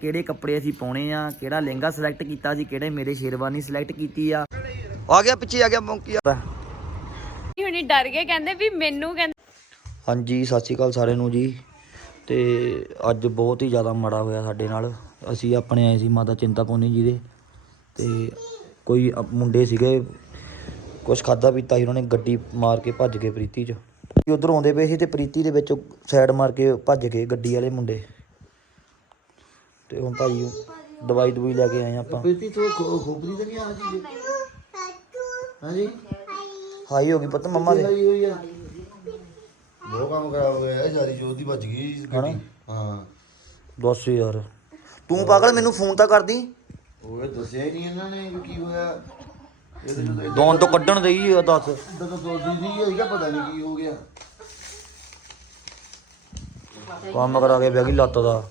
ਕਿਹੜੇ ਕੱਪੜੇ ਅਸੀਂ ਪਾਉਣੇ ਆ ਕਿਹੜਾ ਲਹਿੰਗਾ ਸਿਲੈਕਟ ਕੀਤਾ ਸੀ ਕਿਹੜੇ ਮੇਰੇ ਸ਼ੇਰਵਾਨੀ ਸਿਲੈਕਟ ਕੀਤੀ ਆ। ਆ ਗਿਆ ਪਿੱਛੇ ਆ ਗਿਆ ਮੌਂਕੀ ਹੁਣੀ ਡਰ ਗਏ ਕਹਿੰਦੇ ਵੀ ਮੈਨੂੰ ਕਹਿੰਦੇ ਹਾਂਜੀ ਸਤਿ ਸ਼੍ਰੀ ਅਕਾਲ ਸਾਰਿਆਂ ਨੂੰ ਜੀ। ਤੇ ਅੱਜ ਬਹੁਤ ਹੀ ਜ਼ਿਆਦਾ ਮਾੜਾ ਹੋਇਆ ਸਾਡੇ ਨਾਲ। ਅਸੀਂ ਆਪਣੇ ਆਏ ਸੀ ਮਾਤਾ ਚਿੰਤਾਪੁਰਨੀ ਜੀ ਦੇ। ਤੇ ਕੋਈ ਮੁੰਡੇ ਸੀਗੇ। ਕੁਝ ਖਾਦਾ ਪੀਤਾ ਸੀ ਉਹਨਾਂ ਨੇ ਗੱਡੀ ਮਾਰ ਕੇ ਭੱਜ ਗਏ ਪ੍ਰੀਤੀ ਚ। ਉਧਰ ਆਉਂਦੇ ਪਏ ਸੀ ਤੇ ਪ੍ਰੀਤੀ ਦੇ ਵਿੱਚ ਸਾਈਡ ਮਾਰ ਕੇ ਭੱਜ ਗਏ ਗੱਡੀ ਵਾਲੇ ਮੁੰਡੇ। ਤੇ ਹੁਣ ਭਾਈ ਦਵਾਈ ਦਵਾਈ ਲੈ ਕੇ ਆਏ ਆਪਾਂ। ਪ੍ਰੀਤੀ ਤੋਂ ਖੋਪਰੀ ਤਾਂ ਨਹੀਂ ਆ ਜੀ? ਹਾਂਜੀ? ਹਾਈ ਹੋ ਗਈ ਪਤਾ ਮੰਮਾ ਦੇ। ਆਈ ਹੋਈ ਆ? ਬਹੁਤ ਕੰਮ ਖਰਾਬ ਹੋਇਆ ਹੈ ਸਾਰੀ ਜੋਤ ਦੀ ਭੱਜ ਗਈ ਗੱਡੀ। ਹਾਂ। ਦੱਸ ਯਾਰ। ਤੂੰ ਪਾਗਲ ਮੈਨੂੰ ਫੋਨ ਤਾਂ ਕਰਦੀ। ਉਹ ਦੱਸਿਆ ਹੀ ਨਹੀਂ ਇਹਨਾਂ ਨੇ ਵੀ ਕੀ ਹੋਇਆ। ਇਹ ਤਾਂ ਜਦੋਂ ਦੋਨ ਤੋਂ ਕੱਢਣ ਦੇਈ ਆ ਦੱਸ। ਇਦਾਂ ਤਾਂ ਦੋ ਦੀਦੀ ਹੋਈਗਾ ਪਤਾ ਨਹੀਂ ਕੀ ਹੋ ਗਿਆ। ਕੰਮ ਕਰਾ ਕੇ ਬਹਿ ਗਈ ਲੱਤ ਦਾ।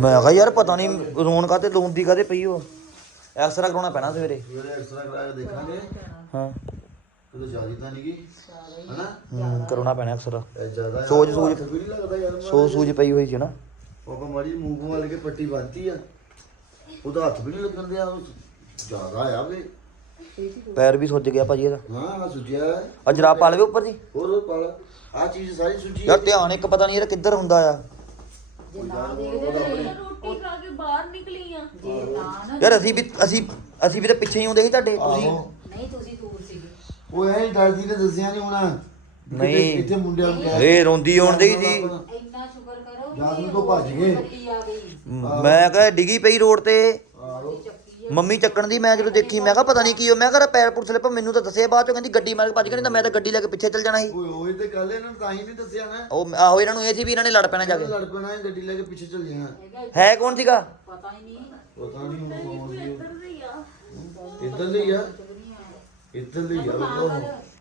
ਮੈਂ ਕਿਹਾ ਯਾਰ ਪਤਾ ਨਹੀਂ ਰੋਣ ਕਾਤੇ ਲੋਨ ਦੀ ਕਾਤੇ ਪਈ ਉਹ। ਐਕਸਰਾ ਕਰਾਉਣਾ ਪੈਣਾ ਸਵੇਰੇ। ਸਵੇਰੇ ਐਕਸਰਾ ਕਰਾ ਕੇ ਦੇਖਾਂਗੇ। ਹਾਂ। ਕਦੋਂ ਜ਼ਿਆਦਾ ਤਾਂ ਨਹੀਂ ਗਈ ਹਨਾ? ਹੂੰ ਕਰਾਉਣਾ ਪੈਣਾ ਐਕਸਰਾ ਇਹ ਜ਼ਿਆਦਾ ਸੋਜ- ਸੋਜ। ਵੀ ਨਹੀਂ ਲੱਗਦਾ ਯਾਰ ਸੋ ਸੂਜ ਪਈ ਹੋਈ ਸੀ ਨਾ। ਪਾਪਾ ਮਾੜੀ ਮੂੰਹ ਵਾਲ ਕੇ ਪੱਟੀ ਬੰਨਤੀ ਆ। ਉਹਦਾ ਹੱਥ ਵੀ ਨਹੀਂ ਲੱਗਣ ਦਿਆ। ਉਹ ਜ਼ਿਆਦਾ ਆ ਵੇ। ਪੈਰ ਵੀ ਸੁੱਜ ਗਿਆ ਭਾਜੀ ਇਹਦਾ। ਹਾਂ ਸੁਜਿਆ ਆ ਜਰਾਬ ਪਾ ਲਵੇ ਉੱਪਰ ਦੀ। ਹੋਰ ਹੋਰ ਪਾਲਾ ਆ ਚੀਜ਼ ਸਾਰੀ ਸੁਜੀ ਯਾਰ ਧਿਆਨ ਇੱਕ ਪਤਾ ਨਹੀਂ ਯਾਰ ਕਿੱਧਰ ਹੁੰਦਾ ਆ। ਰੋਟੀ ਖਾ ਕੇ ਬਾਹਰ ਨਿਕਲੀ ਆ। ਯਾਰ ਅਸੀਂ ਵੀ ਅਸੀਂ ਅਸੀਂ ਵੀ ਤਾਂ ਪਿੱਛੇ ਹੀ ਆਉਂਦੇ ਸੀ ਤੁਹਾਡੇ ਤੁਸੀਂ? ਨਹੀਂ ਤੁਸੀਂ ਦੂਰ ਸੀਗੇ। ਉਹ ਐ ਦਰਦੀ ਨੇ ਦੱਸਿਆ ਨਹੀਂ ਹੋਣਾ। ਨਹੀਂ। ਇੱਥੇ ਮੁੰਡਿਆਂ ਨੂੰ ਕਹਿ ਇਹ ਰੋਂਦੀ ਆਉਣ ਡਈ ਸੀ। ਇੰਨਾ ਸ਼ੁਕਰ ਕਰੋ ਜਾਦੂ ਤੋਂ ਭੱਜ ਗਏ। ਗੱਡੀ ਆ ਗਈ। ਮੈਂ ਕਿਹਾ ਡਿੱਗੀ ਪਈ ਰੋਡ ਤੇ। ਮੰਮੀ ਚੱਕਣ ਦੀ ਮੈਂ ਜਦੋਂ ਦੇਖੀ ਮੈਂ ਕਿਹਾ ਪਤਾ ਨਹੀਂ ਕੀ ਹੋ ਮੈਂ ਕਿਹਾ ਪੈਰ ਪੁਰ ਸਲਿਪ ਮੈਨੂੰ ਤਾਂ ਦੱਸਿਆ ਬਾਅਦ ਚੋਂ ਕਹਿੰਦੀ ਗੱਡੀ ਮਾਰ ਕੇ ਭੱਜ ਗਈ ਨਹੀਂ ਤਾਂ ਮੈਂ ਤਾਂ ਗੱਡੀ ਲੈ ਕੇ ਪਿੱਛੇ ਚੱਲ ਜਾਣਾ ਸੀ। ਓਏ ਓਏ ਤੇ ਗੱਲ ਇਹਨਾਂ ਨੂੰ ਤਾਂ ਹੀ ਨਹੀਂ ਦੱਸਿਆ ਨਾ। ਉਹ ਆਹੋ ਇਹਨਾਂ ਨੂੰ ਇਹ ਸੀ ਵੀ ਇਹਨਾਂ ਨੇ ਲੜ ਪੈਣਾ ਜਾ ਕੇ। ਲੜ ਪੈਣਾ ਹੈ, ਗੱਡੀ ਲੈ ਕੇ ਪਿੱਛੇ ਚੱਲ ਜਾਣਾ। ਹੈ ਕੌਣ ਸੀਗਾ? ਪਤਾ ਹੀ ਨਹੀਂ। ਪਤਾ ਨਹੀਂ ਹੁਣ ਕੌਣ ਸੀ ਇੱਧਰ ਲਈ ਆ? ਇੱਧਰ ਲਈ ਆ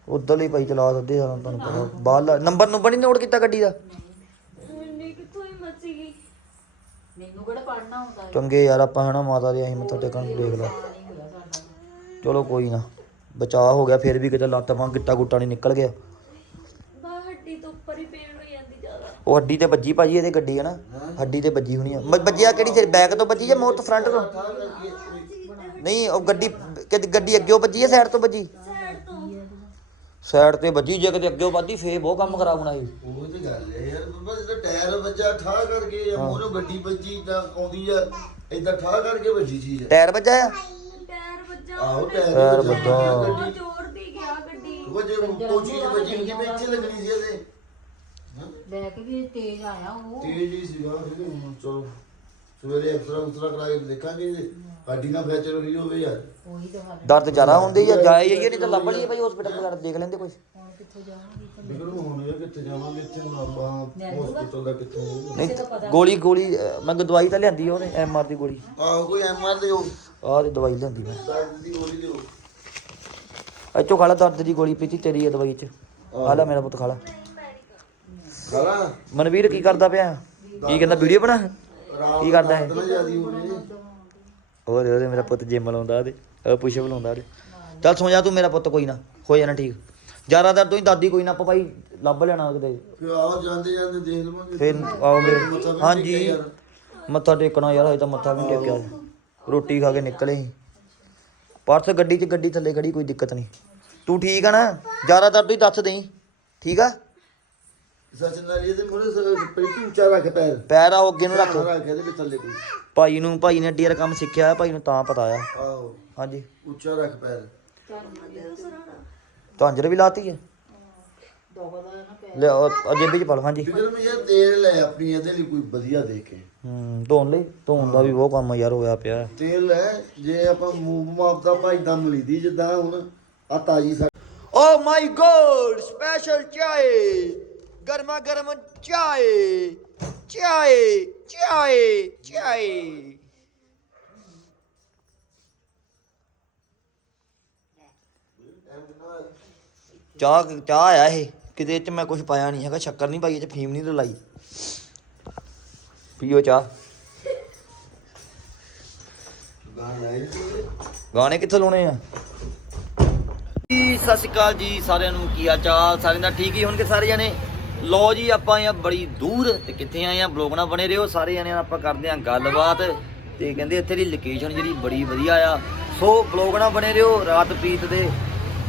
ਉਹ ਉਧਰ ਲਈ ਭਾਈ ਚਲਾ ਸਕਦੇ ਆ ਤੁਹਾਨੂੰ ਪਤਾ। ਬਾਹਰ ਨੰਬਰ ਨੰਬਰ ਨਹੀਂ ਨੋਟ ਕੀਤਾ ਗੱਡੀ ਦਾ ਮੈਨੂੰ ਕਿੱਥੋਂ ਹੀ ਮੱਚੀ ਗਈ ਮੈਨੂੰ ਕਿਹੜਾ ਪੜਨਾ ਹੁੰਦਾ ਹੈ। ਚੰਗੇ ਯਾਰ ਆਪਾਂ ਹਨਾ ਮਾਤਾ ਦੇ ਅਸੀਂ ਮੱਥਾ ਟੇਕਣ ਦੇਖ ਲਾ ਚਲੋ ਕੋਈ ਨਾ ਬਚਾਅ ਹੋ ਗਿਆ ਫਿਰ ਵੀ ਕਿਤੇ ਲੱਤ ਬਾਂਹ ਗਿੱਟਾ ਗੁੱਟਾ ਨਹੀਂ ਨਿਕਲ ਗਿਆ। ਬਾ ਹੱਡੀ ਤੋਂ ਉੱਪਰ ਹੀ ਪੇੜ ਹੋ ਜਾਂਦੀ ਜ਼ਿਆਦਾ। ਉਹ ਹੱਡੀ ਤੇ ਵੱਜੀ ਭਾਜੀ ਇਹਦੇ ਗੱਡੀ ਹੈ ਨਾ ਹੱਡੀ ਤੇ ਵੱਜੀ ਹੋਣੀ ਆ। ਮ- ਵੱਜਿਆ ਕਿਹੜੀ ਸਿਰ ਬੈਕ ਤੋਂ ਵੱਜੀ ਜਾਂ ਮੋਰ ਤੋਂ ਫਰੰਟ ਤੋਂ? ਨਹੀਂ ਉਹ ਗੱਡੀ ਕਿਤੇ ਗੱਡੀ ਅੱਗਿਓਂ ਵੱਜੀ ਹੈ ਸਾਈਡ ਤੋਂ ਵੱਜੀ? ਸਾਈਡ ਤੇ ਵੱਜੀ ਜੇ ਕਿਤੇ ਅੱਗਿਓਂ ਵੱਜੀ ਫੇਰ ਬਹੁਤ ਕੰਮ ਖਰਾਬ ਹੋਣਾ ਸੀ। ਉਹ ਤੇ ਗੱਲ ਹੈ ਯਾਰ ਬੱਬਾ ਜਦੋਂ ਟਾਇਰ ਵੱਜਾ ਠਾ ਕਰਕੇ ਜਾਂ ਮੂਹਰੋਂ ਗੱਡੀ ਵੱਜੀ ਤਾਂ ਆਉਂਦੀ ਆ ਇਦਾਂ ਠਾ ਕਰਕੇ ਵੱਜੀ ਚੀਜ਼ ਟਾਇਰ ਵੱਜਾ ਆ? ਟਾਇਰ ਵੱਜਾ ਆਹੋ ਟਾਇਰ ਟਾਇਰ ਵੱਜਾ। ਵੱਜਾ। ਉਹ ਜ਼ੋਰ ਦੀ ਗਿਆ ਗੱਡੀ। ਉਹ ਜੇ ਉਹ ਚੀਜ਼ ਵੱਜੀ ਕਿਵੇਂ ਇੱਥੇ ਲੱਗਣੀ ਸੀ ਇਹਦੇ? ਲੈ ਕੇ ਵੀ ਤੇਜ਼ ਆਇਆ ਉਹ। ਤੇਜ਼ ਹੀ ਸੀਗਾ ਫਿਰ ਹੁਣ ਚਲੋ ਸਵੇਰੇ ਐਕਸਰਾ ਉਸਰਾ ਕਰਾ ਕੇ ਦੇਖਾਂਗੇ ਗੱਡੀ ਨਾ ਫ੍ਰੈਕਚਰ ਹੋਈ ਹੋਵੇ ਯਾਰ ਉਹੀ ਤਾਂ ਗੱਲ ਦਰਦ ਜ਼ਿਆਦਾ ਹੁੰਦੀ ਜਾਂ ਜਾਏ ਜਾਈਏ ਨਹੀਂ ਤਾਂ ਲੱਭ ਲਈਏ ਭਾਈ ਹਸਪੀਟਲ ਵਗੈਰਾ ਦੇਖ ਲੈਂਦੇ ਕੁਝ ਹੁਣ ਕਿੱਥੋਂ ਜਾਵਾਂਗੇ ਬਿਗੜ ਹੁਣ ਇਹ ਕਿੱਥੇ ਜਾਵਾਂਗੇ ਇੱਥੇ ਹੁਣ ਆਪਾਂ ਹਸਪੀਟਲ ਦਾ ਕਿੱਥੋਂ ਹੋਊਗਾ? ਨਹੀਂ ਗੋਲੀ ਗੋਲੀ ਅਹ, ਮੈਂ ਦਵਾਈ ਤਾਂ ਲਿਆਂਦੀ ਆ ਉਹਨੇ ਐਮ ਆਰ ਦੀ ਗੋਲੀ। ਆਹੋ ਕੋਈ ਐਮਆਰ ਦਿਓ। ਆਹ ਦੀ ਦਵਾਈ ਲਿਆਂਦੀ ਮੈਂ। ਦਰਦ ਦੀ ਗੋਲੀ ਦਿਓ। ਇੱਥੋਂ ਖਾ ਲਾ ਦਰਦ ਦੀ ਗੋਲੀ ਪੀਤੀ ਤੇਰੀ ਆ ਦਵਾਈ ਚ। ਆ ਲੈ ਮੇਰਾ ਪੁੱਤ ਖਾ ਲਾ। ਖਾਲਾ ਮਨਵੀਰ ਕੀ ਕਰਦਾ ਪਿਆ? ਕੀ ਕਹਿੰਦਾ ਵੀਡੀਓ ਬਣਾ? ਕੀ ਕਰਦਾ ਹੈ ਨਾ ਜਿਆਦੀ ਹੋਵੇ ਹੋਰ ਉਹਦੇ ਮੇਰਾ ਪੁੱਤ ਜਿਮ ਲਾਉਂਦਾ ਉਹਦੇ। ਉਹ ਪੁਸ਼ਅਪ ਲਾਉਂਦਾ ਉਹਦੇ। ਚੱਲ ਸੌ ਜਾ ਤੂੰ ਮੇਰਾ ਪੁੱਤ ਕੋਈ ਨਾ। ਹੋ ਜਾਣਾ ਠੀਕ। ਜ਼ਿਆਦਾ ਦਰਦ ਹੋਈ ਦਾਦੀ ਕੋਈ ਨਾ ਆਪਾਂ ਭਾਈ ਲੱਭ ਲੈਣਾ ਕਿਤੇ। ਫਿਰ ਆਓ ਜਾਂਦੇ ਜਾਂਦੇ ਦੇਖ ਲਵਾਂਗੇ। ਫਿਰ ਆਓ ਮੇਰੇ ਹਾਂਜੀ। ਮੱਥਾ ਟੇਕਣਾ ਯਾਰ ਹਜੇ ਤਾਂ ਮੱਥਾ ਵੀ ਨੀ ਟੇਕਿਆ। ਰੋਟੀ ਖਾ ਕੇ ਨਿਕਲੇ ਸੀ ਪਰਸ ਗੱਡੀ 'ਚ ਗੱਡੀ ਥੱਲੇ ਖੜੀ ਕੋਈ ਦਿੱਕਤ ਨਹੀਂ। ਤੂੰ ਠੀਕ ਆ ਨਾ? ਜ਼ਿਆਦਾ ਦਰਦ ਹੋਈ ਦੱਸ ਦੇਈ। ਠੀਕ ਆ? ਸੱਚ ਨਾਲ ਇਹਦੇ ਮੂਹਰੇ ਪੇਟੀ ਉੱਚਾ ਰੱਖ ਪੈਰ। ਪੈਰ ਆ ਉਹ ਅੱਗੇ ਨੂੰ ਰੱਖ। ਰੱਖ ਇਹਦੇ ਵਿੱਚ ਥੱਲੇ ਕੋਈ। ਭਾਈ ਨੂੰ ਭਾਈ ਨੇ ਵਾਲਾ ਕੰਮ ਸਿੱਖਿਆ ਭਾਈ ਨੂੰ ਤਾਂ ਪਤਾ ਆ। ਆਹੋ। ਹਾਂਜੀ। ਉੱਚਾ ਰੱਖ ਪੈਰ। ਝਾਂਜਰ ਵੀ ਲਾਤੀ ਹੈ ਲੈ ਉਹ ਜੇਬੀ ਚ ਪਾ ਲਓ ਹਾਂਜੀ। ਫਿਕਰ ਮੈਂ ਯਾਰ ਤੇਲ ਲੈ ਆਪਣੀ ਇਹਦੇ ਲਈ ਕੋਈ ਵਧੀਆ ਦੇ ਕੇ। ਹੂੰ ਧੋਣ ਲਈ। ਧੋਣ ਦਾ ਵੀ ਬਹੁਤ ਕੰਮ ਯਾਰ ਹੋਇਆ ਪਿਆ। ਤੇਲ ਲੈ ਜੇ ਆਪਾਂ ਮੂਵ ਮਾਪ ਦਾ ਭਾਈ ਦਾ ਮਿਲੀਦੀ ਜਿੱਦਾਂ ਹੁਣ ਆ ਤਾਜੀ ਸਾ ਓ ਮਾਈ ਗੋਡ ਸਪੈਸ਼ਲ ਚਾਏ ਗਰਮਾ ਗਰਮ ਚਾਏ ਚਾਏ ਚਾਏ ਚਾਏ। ਚਾਹ ਚਾਹ ਆਇਆ ਇਹ, ਕਿਤੇ ਇਹ ਚ ਮੈਂ ਕੁਝ ਪਾਇਆ ਨਹੀਂ ਹੈਗਾ, ਸ਼ੱਕਰ ਨਹੀਂ ਪਾਈ, ਇਹ ਚ ਫੀਮ ਨਹੀਂ ਰਲਾਈ। ਪੀਓ ਚਾਹ। ਗਾਣੇ ਕਿੱਥੋਂ ਲਾਉਣੇ ਆ? ਜੀ, ਸਤਿ ਸ਼੍ਰੀ ਅਕਾਲ ਜੀ, ਸਾਰਿਆਂ ਨੂੰ ਕੀ ਹਾਲ ਚਾਲ? ਸਾਰਿਆਂ ਦਾ ਠੀਕ ਹੀ ਹੋਣਗੇ ਸਾਰੇ ਜਣੇ? ਲੋ ਜੀ, ਆਪਾਂ ਆ ਬੜੀ ਦੂਰ ਤੇ ਕਿੱਥੇ ਆਏ ਆ ਬਲੌਗ ਨਾਲ ਬਣੇ ਰਹੋ। ਸਾਰੇ ਜਣੇ ਨਾਲ ਆਪਾਂ ਕਰਦੇ ਆ ਗੱਲਬਾਤ ਤੇ ਕਹਿੰਦੇ ਇੱਥੇ ਦੀ ਲੋਕੇਸ਼ਨ ਜਿਹੜੀ ਬੜੀ ਵਧੀਆ ਆ। ਸੋ, ਬਲੌਗ ਨਾਲ ਬਣੇ ਰਹੋ। ਰਾਤ ਪ੍ਰੀਤ ਦੇ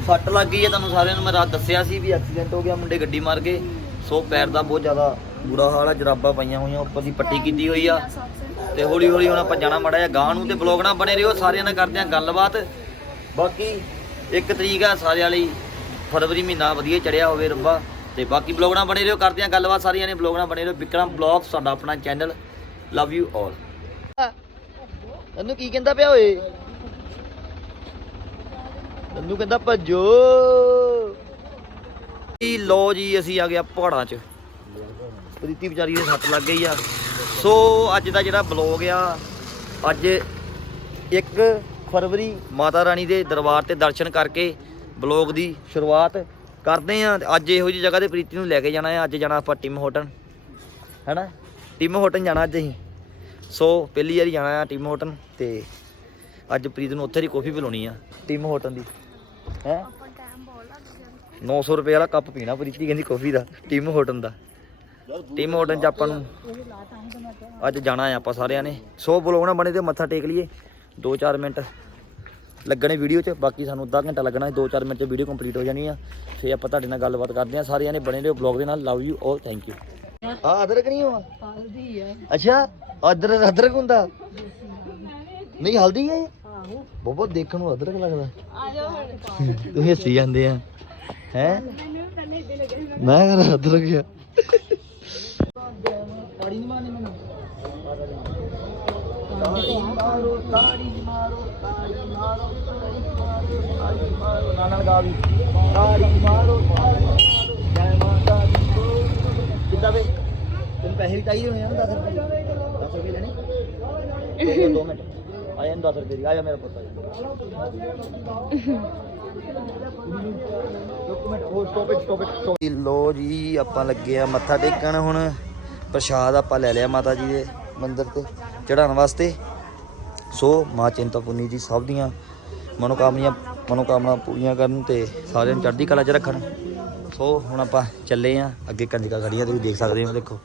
ਫੱਟ ਲੱਗ ਗਈ ਹੈ ਤੁਹਾਨੂੰ ਸਾਰਿਆਂ ਨੂੰ। ਮੈਂ ਰਾਤ ਦੱਸਿਆ ਸੀ ਵੀ ਐਕਸੀਡੈਂਟ ਹੋ ਗਿਆ, ਮੁੰਡੇ ਗੱਡੀ ਮਾਰ ਕੇ ਸੋ, ਪੈਰ ਦਾ ਬਹੁਤ ਜ਼ਿਆਦਾ ਬੁਰਾ ਹਾਲ ਆ, ਜਰਾਬਾਂ ਪਾਈਆਂ ਹੋਈਆਂ, ਉੱਪਰ ਦੀ ਪੱਟੀ ਕੀਤੀ ਹੋਈ ਆ। ਤੇ ਹੌਲੀ ਹੌਲੀ ਹੁਣ ਆਪਾਂ ਜਾਣਾ ਮੜਾ ਜਾ ਗਾਂ ਨੂੰ ਤੇ ਬਲੌਗ ਨਾਲ ਬਣੇ ਰਹੋ। ਸਾਰਿਆਂ ਨਾਲ ਕਰਦੇ ਆ ਗੱਲਬਾਤ। ਬਾਕੀ ਇੱਕ ਤਰੀਕ ਆ, ਸਾਰਿਆਂ ਲਈ ਫਰਵਰੀ ਮਹੀਨਾ ਵਧੀਆ ਚੜਿਆ ਹੋਵੇ ਰੱਬਾ। ਤੇ ਬਾਕੀ ਬਲੌਗ ਨਾਲ ਬਣੇ ਰਹੋ ਕਰਦੇ ਆ ਗੱਲਬਾਤ ਸਾਰੀਆਂ ਨੇ ਬਲੌਗ ਨਾਲ ਬਣੇ ਰਹੋ ਵਿਕਰਮ ਬਲੌਗ ਸਾਡਾ ਆਪਣਾ ਚੈਨਲ ਲਵ ਯੂ ਆਲ ਤੈਨੂੰ ਕੀ ਕਹਿੰਦਾ ਪਿਆ ਓਏ? ਤੈਨੂੰ ਕਹਿੰਦਾ ਭੱਜੋ। ਜੀ ਲੋ ਜੀ ਅਸੀਂ ਆ ਗਿਆ ਪਹਾੜਾਂ 'ਚ। ਪ੍ਰੀਤੀ ਵਿਚਾਰੀ ਦੇ ਸੱਟ ਲੱਗ ਗਈ ਆ। ਸੋ ਅੱਜ ਦਾ ਜਿਹੜਾ ਬਲੌਗ ਆ ਅੱਜ 1 ਫਰਵਰੀ ਮਾਤਾ ਰਾਣੀ ਦੇ ਦਰਬਾਰ ਤੇ ਦਰਸ਼ਨ ਕਰਕੇ ਬਲੌਗ ਦੀ ਸ਼ੁਰੂਆਤ ਕਰਦੇ ਆ ਅੱਜ ਇਹੋ ਜਿਹੀ ਜਗ੍ਹਾ ਤੇ ਪ੍ਰੀਤੀ ਨੂੰ ਲੈ ਕੇ ਜਾਣਾ ਹੈ, ਅੱਜ ਜਾਣਾ ਆਪਾਂ ਟਿਮ ਹੋਟਨ, ਹੈਨਾ? ਟਿਮ ਹੋਟਨ ਜਾਣਾ ਅੱਜ ਅਸੀਂ। ਸੋ ਪਹਿਲੀ ਵਾਰੀ ਜਾਣਾ ਆ ਟਿਮ ਹੋਟਨ, ਤੇ ਅੱਜ ਪ੍ਰੀਤ ਨੂੰ ਉੱਥੇ ਦੀ ਕਾਫੀ ਪਿਲਾਉਣੀ ਆ, ਟਿਮ ਹੋਟਨ ਦੀ, ਹੈ? 900 ਰੁਪਏ ਵਾਲਾ ਕੱਪ ਪੀਣਾ ਪ੍ਰੀਤੀ, ਕਹਿੰਦੀ ਕਾਫੀ ਦਾ, ਟਿਮ ਹੋਟਨ ਦਾ। ਟਿਮ ਹੋਟਨ ਚ ਆਪਾਂ ਨੂੰ ਅੱਜ ਜਾਣਾ ਆ ਆਪਾਂ ਸਾਰਿਆਂ ਨੇ। ਸੋ ਬੁਲਾਉਣਾ ਬਣੇ ਤੇ ਮੱਥਾ ਟੇਕ ਲਈਏ 2-4 ਮਿੰਟ। ਲੱਗਣੇ ਵੀਡੀਓ 'ਚ ਬਾਕੀ ਸਾਨੂੰ ਅੱਧਾ ਘੰਟਾ ਲੱਗਣਾ 2-4 ਮਿੰਟ 'ਚ ਵੀਡੀਓ ਕੰਪਲੀਟ ਹੋ ਜਾਣੀ ਆ। ਫੇਰ ਆਪਾਂ ਤੁਹਾਡੇ ਨਾਲ ਗੱਲਬਾਤ ਕਰਦੇ ਆ। ਸਾਰਿਆਂ ਨੇ ਬਣੇ ਰਹੋ ਬਲੌਗ ਦੇ ਨਾਲ। Love you all thank you ਆ ਅਦਰਕ ਨਹੀਂ ਹੋਆ ਹਲਦੀ ਹੈ ਅੱਛਾ ਅਦਰਕ ਅਦਰਕ ਹੁੰਦਾ? ਨਹੀਂ ਹਲਦੀ ਹੈ? ਆਹੋ। ਬਹੁਤ ਦੇਖਣ ਨੂੰ ਅਦਰਕ ਲੱਗਦਾ। ਤੁਸੀਂ ਹੱਸੀ ਜਾਂਦੇ ਆ। ਹੈ? ਮੈਂ ਕਹਿੰਦਾ ਅਦਰਕ ਆ। ਤਾੜੀ ਨਹੀਂ ਮਾਰਨੀ ਮੈਨੂੰ। ਤਾੜੀ ਮਾਰੋ ਤਾੜੀ ਮਾਰੋ ਤਾੜੀ ਮਾਰੋ ਤਾੜੀ ਮਾਰੋ ਨਾਲ ਨਾਲ ਗਾ ਵੀ ਤਾੜੀ ਮਾਰੋ ਤਾੜੀ ਮਾਰੋ ਜੈ ਮਾਤਾ ਦੀ ਕਿੱਦਾਂ ਵੇ ਤੈਨੂੰ ਪੈਸੇ ਵੀ ਚਾਹੀਦੇ ਹੋਣੇ ਆ 10 ਰੁਪਏ 10 ਰੁਪਏ ਲੈਣੇ ਦੋ ਮਿੰਟ ਆ ਜਾਂ 10 ਰੁਪਏ ਦੀ ਆ ਜਾ ਮੇਰਾ ਪੁੱਤ ਡਾਕੂਮੈਂਟ ਹੋਰ ਸਟਾਪ ਇਟ ਲੋ ਜੀ, ਆਪਾਂ ਲੱਗੇ ਆ ਮੱਥਾ ਟੇਕਣ ਹੁਣ। ਪ੍ਰਸ਼ਾਦ ਆਪਾਂ ਲੈ ਲਿਆ ਮਾਤਾ ਜੀ ਦੇ ਮੰਦਿਰ ਤੇ। ਚੜਾਉਣ ਵਾਸਤੇ। ਸੋ ਮਾਂ ਚਿੰਤਾਪੁਰਨੀ ਜੀ ਸਭ ਦੀਆਂ ਮਨੋਕਾਮਨੀਆਂ, ਮਨੋਕਾਮਨਾ ਪੂਰੀਆਂ ਕਰਨ ਤੇ ਸਾਰਿਆਂ ਨੂੰ ਚੜ੍ਹਦੀ ਕਲਾ 'ਚ ਰੱਖਣ। ਸੋ ਹੁਣ ਆਪਾਂ ਚੱਲੇ ਆਂ। ਅੱਗੇ ਕੰਜਕਾਂ ਖੜੀਆਂ ਤੁਸੀਂ ਦੇਖ ਸਕਦੇ ਹੋ, ਦੇਖੋ।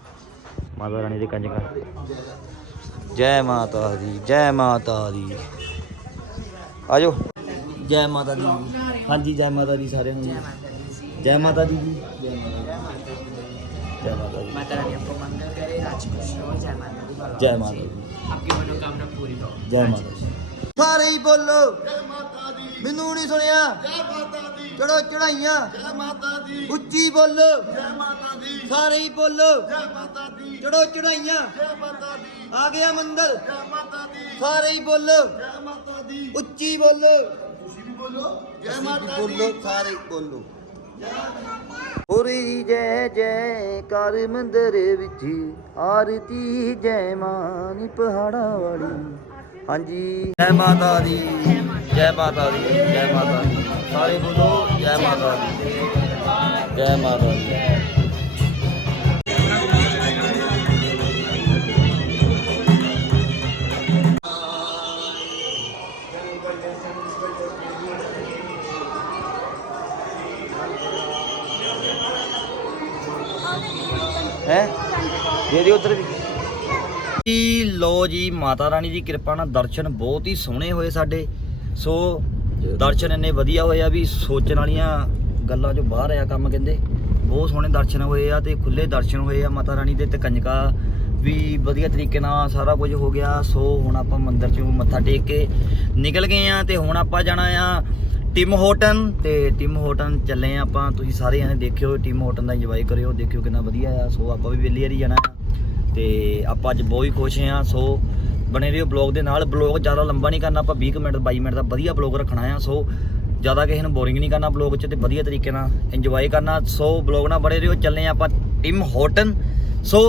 ਮਾਤਾ ਰਾਣੀ ਦੇ ਕੰਜਕਾਂ। ਜੈ ਮਾਤਾ ਦੀ, ਜੈ ਮਾਤਾ ਦੀ। ਆਜੋ। ਜੈ ਮਾਤਾ ਦੀ। ਹਾਂਜੀ, ਜੈ ਮਾਤਾ ਦੀ ਸਾਰਿਆਂ ਨੂੰ। ਜੈ ਮਾਤਾ ਦੀ ਜੈ। ਮਾਤਾ ਦੀ। ਜੈ ਮਾਤਾ ਦੀ। ਮਾਤਾ ਰਾਣੀ, ਆਪਾਂ ਮੰਗਲ राज खुश रहो जय माता दी बोलो। ਜੈ ਮਾਤਾ ਦੀ आपकी मनोकामना पूरी हो ਜੈ ਮਾਤਾ ਦੀ ਸਾਰੇ ਹੀ ਬੋਲੋ ਜੈ ਮਾਤਾ ਦੀ ਮੈਨੂੰ ਨਹੀਂ ਸੁਣਿਆ ਜੈ ਮਾਤਾ ਦੀ ਚੜੋ ਚੜਾਈਆਂ ਜੈ ਮਾਤਾ ਦੀ ਉੱਚੀ ਬੋਲੋ ਜੈ ਮਾਤਾ ਦੀ ਸਾਰੇ ਹੀ ਬੋਲੋ ਜੈ ਮਾਤਾ ਦੀ ਚੜੋ ਚੜਾਈਆਂ ਜੈ ਮਾਤਾ ਦੀ ਆ ਗਿਆ ਮੰਦਰ ਜੈ ਮਾਤਾ ਦੀ ਸਾਰੇ ਹੀ ਬੋਲੋ ਜੈ ਮਾਤਾ ਦੀ ਉੱਚੀ ਬੋਲੋ ਤੁਸੀਂ ਵੀ ਬੋਲੋ ਜੈ ਅਸੀਂ ਵੀ ਮਾਤਾ ਬੋਲੋ ਦੀ ਸਾਰੇ ਹੀ ਬੋਲੋ ਹੋਰੀ ਜੈ ਜੈ ਕਰ ਮੰਦਰ ਵਿੱਚ, ਆਰਤੀ ਜੈ ਮਾਨੀ ਪਹਾੜਾ ਵਾਲੀ। ਹਾਂਜੀ। ਜੈ ਮਾਤਾ ਦੀ, ਜੈ ਮਾਤਾ ਦੀ, ਜੈ ਮਾਤਾ ਦੀ। ਸਾਰੇ ਬੋਲੋ, ਜੈ ਮਾਤਾ ਦੀ। ਜੈ ਮਾਤਾ ਦੀ। ਦੇ ਦਿਓ ਉਧਰ ਵੀ। ਜੀ ਲੋ ਜੀ, ਮਾਤਾ ਰਾਣੀ ਦੀ ਕਿਰਪਾ ਨਾਲ ਦਰਸ਼ਨ ਬਹੁਤ ਹੀ ਸੋਹਣੇ ਹੋਏ ਸਾਡੇ। ਸੋ, ਦਰਸ਼ਨ ਇੰਨੇ ਵਧੀਆ ਹੋਏ ਆ ਵੀ ਸੋਚਣ ਵਾਲੀਆਂ ਗੱਲਾਂ ਚੋਂ ਬਾਹਰ ਆ ਕੰਮ ਕਹਿੰਦੇ। ਬਹੁਤ ਸੋਹਣੇ ਦਰਸ਼ਨ ਹੋਏ ਆ ਤੇ ਖੁੱਲੇ ਦਰਸ਼ਨ ਹੋਏ ਆ ਮਾਤਾ ਰਾਣੀ ਦੇ ਤੇ ਕੰਜਕਾ ਵੀ ਵਧੀਆ ਤਰੀਕੇ ਨਾਲ ਸਾਰਾ ਕੁਝ ਹੋ ਗਿਆ। ਸੋ, ਹੁਣ ਆਪਾਂ ਮੰਦਿਰ ਚੋਂ ਮੱਥਾ ਟੇਕ ਕੇ ਨਿਕਲ ਗਏ ਆ ਤੇ ਹੁਣ ਆਪਾਂ ਜਾਣਾ ਆ ਟਿਮ ਹੋਟਨ ਤੇ ਟਿਮ ਹੋਟਨ ਚੱਲੇ ਆ ਆਪਾਂ। ਤੁਸੀਂ ਸਾਰੇ ਜਣੇ ਦੇਖਿਓ, ਟਿਮ ਹੋਟਨ ਦਾ ਇੰਜੋਏ ਕਰਿਓ, ਦੇਖਿਓ ਕਿੰਨਾ ਵਧੀਆ ਆ। ਸੋ, ਆਪਾਂ ਵੀ ਵੇਲੀ ਵਾਰੀ ਜਾਣਾ। ਤੇ ਆਪਾਂ ਅੱਜ ਬਹੁਤ ਹੀ ਖੁਸ਼ ਹਾਂ, ਸੋ ਬਣੇ ਰਹੋ ਬਲੌਗ ਦੇ ਨਾਲ। ਬਲੌਗ ਜ਼ਿਆਦਾ ਲੰਬਾ ਨਹੀਂ ਕਰਨਾ, ਆਪਾਂ 20 ਕੁ ਮਿੰਟ 22 ਮਿੰਟ ਦਾ ਵਧੀਆ ਬਲੌਗ ਰੱਖਣਾ ਆ, ਸੋ ਜ਼ਿਆਦਾ ਕਿਸੇ ਨੂੰ ਬੋਰਿੰਗ ਨਹੀਂ ਕਰਨਾ ਬਲੌਗ 'ਚ ਤੇ ਵਧੀਆ ਤਰੀਕੇ ਨਾਲ ਇੰਜੋਏ ਕਰਨਾ। ਸੋ ਬਲੌਗ ਨਾਲ ਬਣੇ ਰਹੋ ਚੱਲੇ ਆ ਆਪਾਂ ਟਿਮ ਹੋਟਨ ਸੋ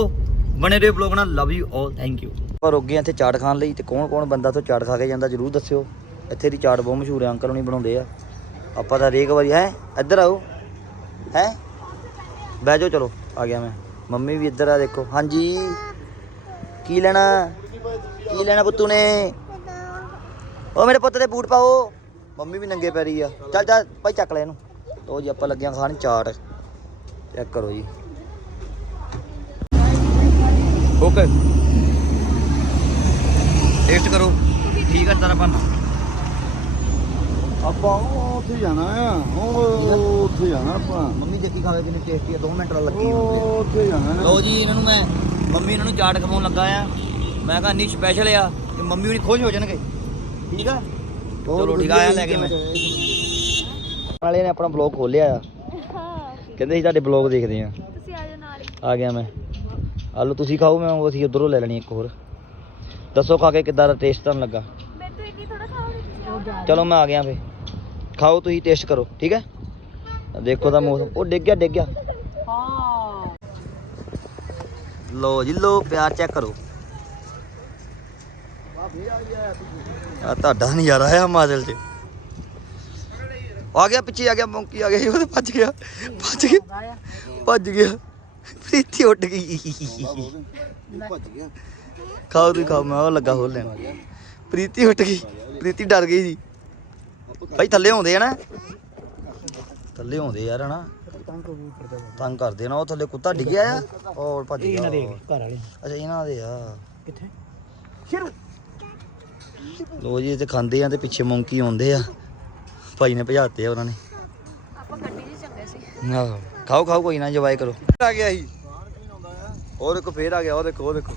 ਬਣੇ ਰਹੋ ਬਲੌਗ ਨਾਲ love you all thank you ਆਪਾਂ ਰੁਕ ਗਏ ਆ ਇੱਥੇ ਚਾਟ ਖਾਣ ਲਈ ਤੇ ਕੌਣ ਕੌਣ ਬੰਦਾ ਤੋਂ ਚਾਟ ਖਾ ਕੇ ਜਾਂਦਾ ਜਰੂਰ ਦੱਸਿਓ। ਇੱਥੇ ਦੀ ਚਾਟ ਬਹੁਤ ਮਸ਼ਹੂਰ ਹੈ ਅੰਕਲ ਹੁਣੀ ਬਣਾਉਂਦੇ ਆ। ਆਪਾਂ ਤਾਂ ਹਰੇਕ ਵਾਰੀ, ਹੈ, ਇੱਧਰ ਆਓ, ਹੈ? ਬਹਿ ਜਾਓ, ਚਲੋ, ਆ ਗਿਆ ਮੈਂ। ਮੰਮੀ ਵੀ ਇੱਧਰ ਆ ਦੇਖੋ। ਹਾਂਜੀ। ਕੀ ਲੈਣਾ? ਕੀ ਲੈਣਾ ਪੁੱਤੂ ਨੇ? ਉਹ ਮੇਰੇ ਪੁੱਤ ਦੇ ਬੂਟ ਪਾਓ। ਮੰਮੀ ਵੀ ਨੰਗੇ ਪੈਰੀ ਆ। ਚੱਲ ਚੱਲ, ਭਾਈ ਚੱਕ ਲੈ ਇਹਨੂੰ। ਉਹ ਜੀ, ਆਪਾਂ ਲੱਗਿਆ ਖਾਣ ਚਾਟ। ਚੈੱਕ ਕਰੋ ਜੀ। ਓਕੇ। ਟੇਸਟ ਕਰੋ। ਠੀਕ ਆ, ਤਰਾ ਪਾਣਾ ਆਪਾਂ ਉਹ ਉੱਥੇ ਜਾਣਾ ਆ ਉਹ ਉੱਥੇ ਜਾਣਾ ਆਪਾਂ। ਮੰਮੀ ਜੱਕੀ ਖਾਵੇ ਕਿੰਨੀ ਟੇਸਟੀ ਆ 2 ਮਿੰਟ ਲੱਗੀ ਉਹ ਉੱਥੇ ਜਾਣਾ ਆ। ਲਓ ਜੀ ਇਹਨਾਂ ਨੂੰ ਮੈਂ ਮੰਮੀ ਇਹਨਾਂ ਨੂੰ ਚਾਟ ਖਵਾਉਣ ਲੱਗਾ ਆ। ਮੈਂ ਕਿਹਾ ਇੰਨੀ ਸਪੈਸ਼ਲ ਆ ਕਿ ਮੰਮੀ ਹੁਣੀ ਖੁਸ਼ ਹੋ ਜਾਣਗੇ। ਠੀਕ ਆ? ਚਲੋ ਠੀਕ ਆ ਆਇਆ ਲੈ ਕੇ ਮੈਂ। ਵਾਲੇ ਨੇ ਆਪਣਾ ਬਲੌਗ ਖੋਲਿਆ ਆ। ਕਹਿੰਦੇ ਸੀ ਤੁਹਾਡੇ ਬਲੌਗ ਦੇਖਦੇ ਆ। ਤੁਸੀਂ ਆ ਜਾਓ ਨਾਲ ਹੀ। ਆ ਗਿਆ ਮੈਂ। ਆਲੂ ਤੁਸੀਂ ਖਾਓ ਮੈਂ ਉਹ ਅਸੀਂ ਉਧਰੋਂ ਲੈ ਲੈਣੀ ਇੱਕ ਹੋਰ। ਦੱਸੋ ਖਾ ਕੇ ਕਿੱਦਾਂ ਦਾ ਟੇਸਟ ਤੁਹਾਨੂੰ ਲੱਗਾ? ਮੈਂ ਤਾਂ ਇੰਨੀ ਥੋੜਾ ਖਾਓਗੇ ਤੁਸੀਂ। ਆਓ ਚਲੋ ਮੈਂ ਆ ਗਿਆ ਫੇ ਖਾਓ ਤੁਸੀਂ ਟੇਸਟ ਕਰੋ ਠੀਕ ਹੈ ਦੇਖੋ ਤਾਂ ਮੌਸਮ ਉਹ ਡਿੱਗ ਗਿਆ ਡਿੱਗ ਗਿਆ ਹਾਂ ਲੋ ਜੀ ਲੋ ਪਿਆਰ ਚੈੱਕ ਕਰੋ ਆ ਤੁਹਾਡਾ ਨਜ਼ਾਰਾ ਆ ਹਿਮਾਚਲ 'ਚ ਆ ਗਿਆ ਪਿੱਛੇ ਆ ਗਿਆ ਮੌਂਕੀ ਆ ਗਿਆ ਸੀ, ਉਹ ਤੇ ਭੱਜ ਗਿਆ ਭੱਜ ਗਿਆ ਭੱਜ ਗਿਆ ਪ੍ਰੀਤੀ ਉੱਡ ਗਈ ਭੱਜ ਗਿਆ ਖਾਓ ਤੁਸੀਂ ਖਾਓ ਮੈਂ ਉਹ ਲੱਗਾ ਖੋਲ ਲੈਣ ਪ੍ਰੀਤੀ ਉੱਡ ਗਈ ਪ੍ਰੀਤੀ ਡਰ ਗਈ ਜੀ ਭਾਈ ਥੱਲੇ ਆਉਂਦੇ ਆ ਨਾ। ਥੱਲੇ ਆਉਂਦੇ ਯਾਰ ਹਨਾ। ਤੰਗ ਕਰਦੇ ਨਾ ਉਹ ਥੱਲੇ ਕੁੱਤਾ ਡਿੱਗਿਆ ਆ। ਉਹ ਭੱਜ ਗਿਆ ਇਹਨਾਂ ਦੇ ਘਰ ਵਾਲੇ। ਅੱਛਾ ਇਹਨਾਂ ਦੇ ਆ। ਕਿੱਥੇ? ਸ਼ੇਰੂ। ਲੋ ਜੀ ਤੇ ਖਾਂਦੇ ਆ ਤੇ ਪਿੱਛੇ ਮੌਂਕੀ ਆਉਂਦੇ ਆ। ਭਾਈ ਨੇ ਭਜਾਤੇ ਆ ਉਹਨਾਂ ਨੇ। ਆਪਾਂ ਗੱਡੀ 'ਚ ਚੰਗੇ ਸੀ। ਆਹੋ। ਖਾਓ ਖਾਓ ਕੋਈ ਨਾ ਇੰਜੋਏ ਕਰੋ। ਆ ਗਿਆ ਸੀ। ਉਹ ਦੇਖੋ ਫੇਰ ਆ ਗਿਆ ਉਹ ਦੇਖੋ ਉਹ ਦੇਖੋ।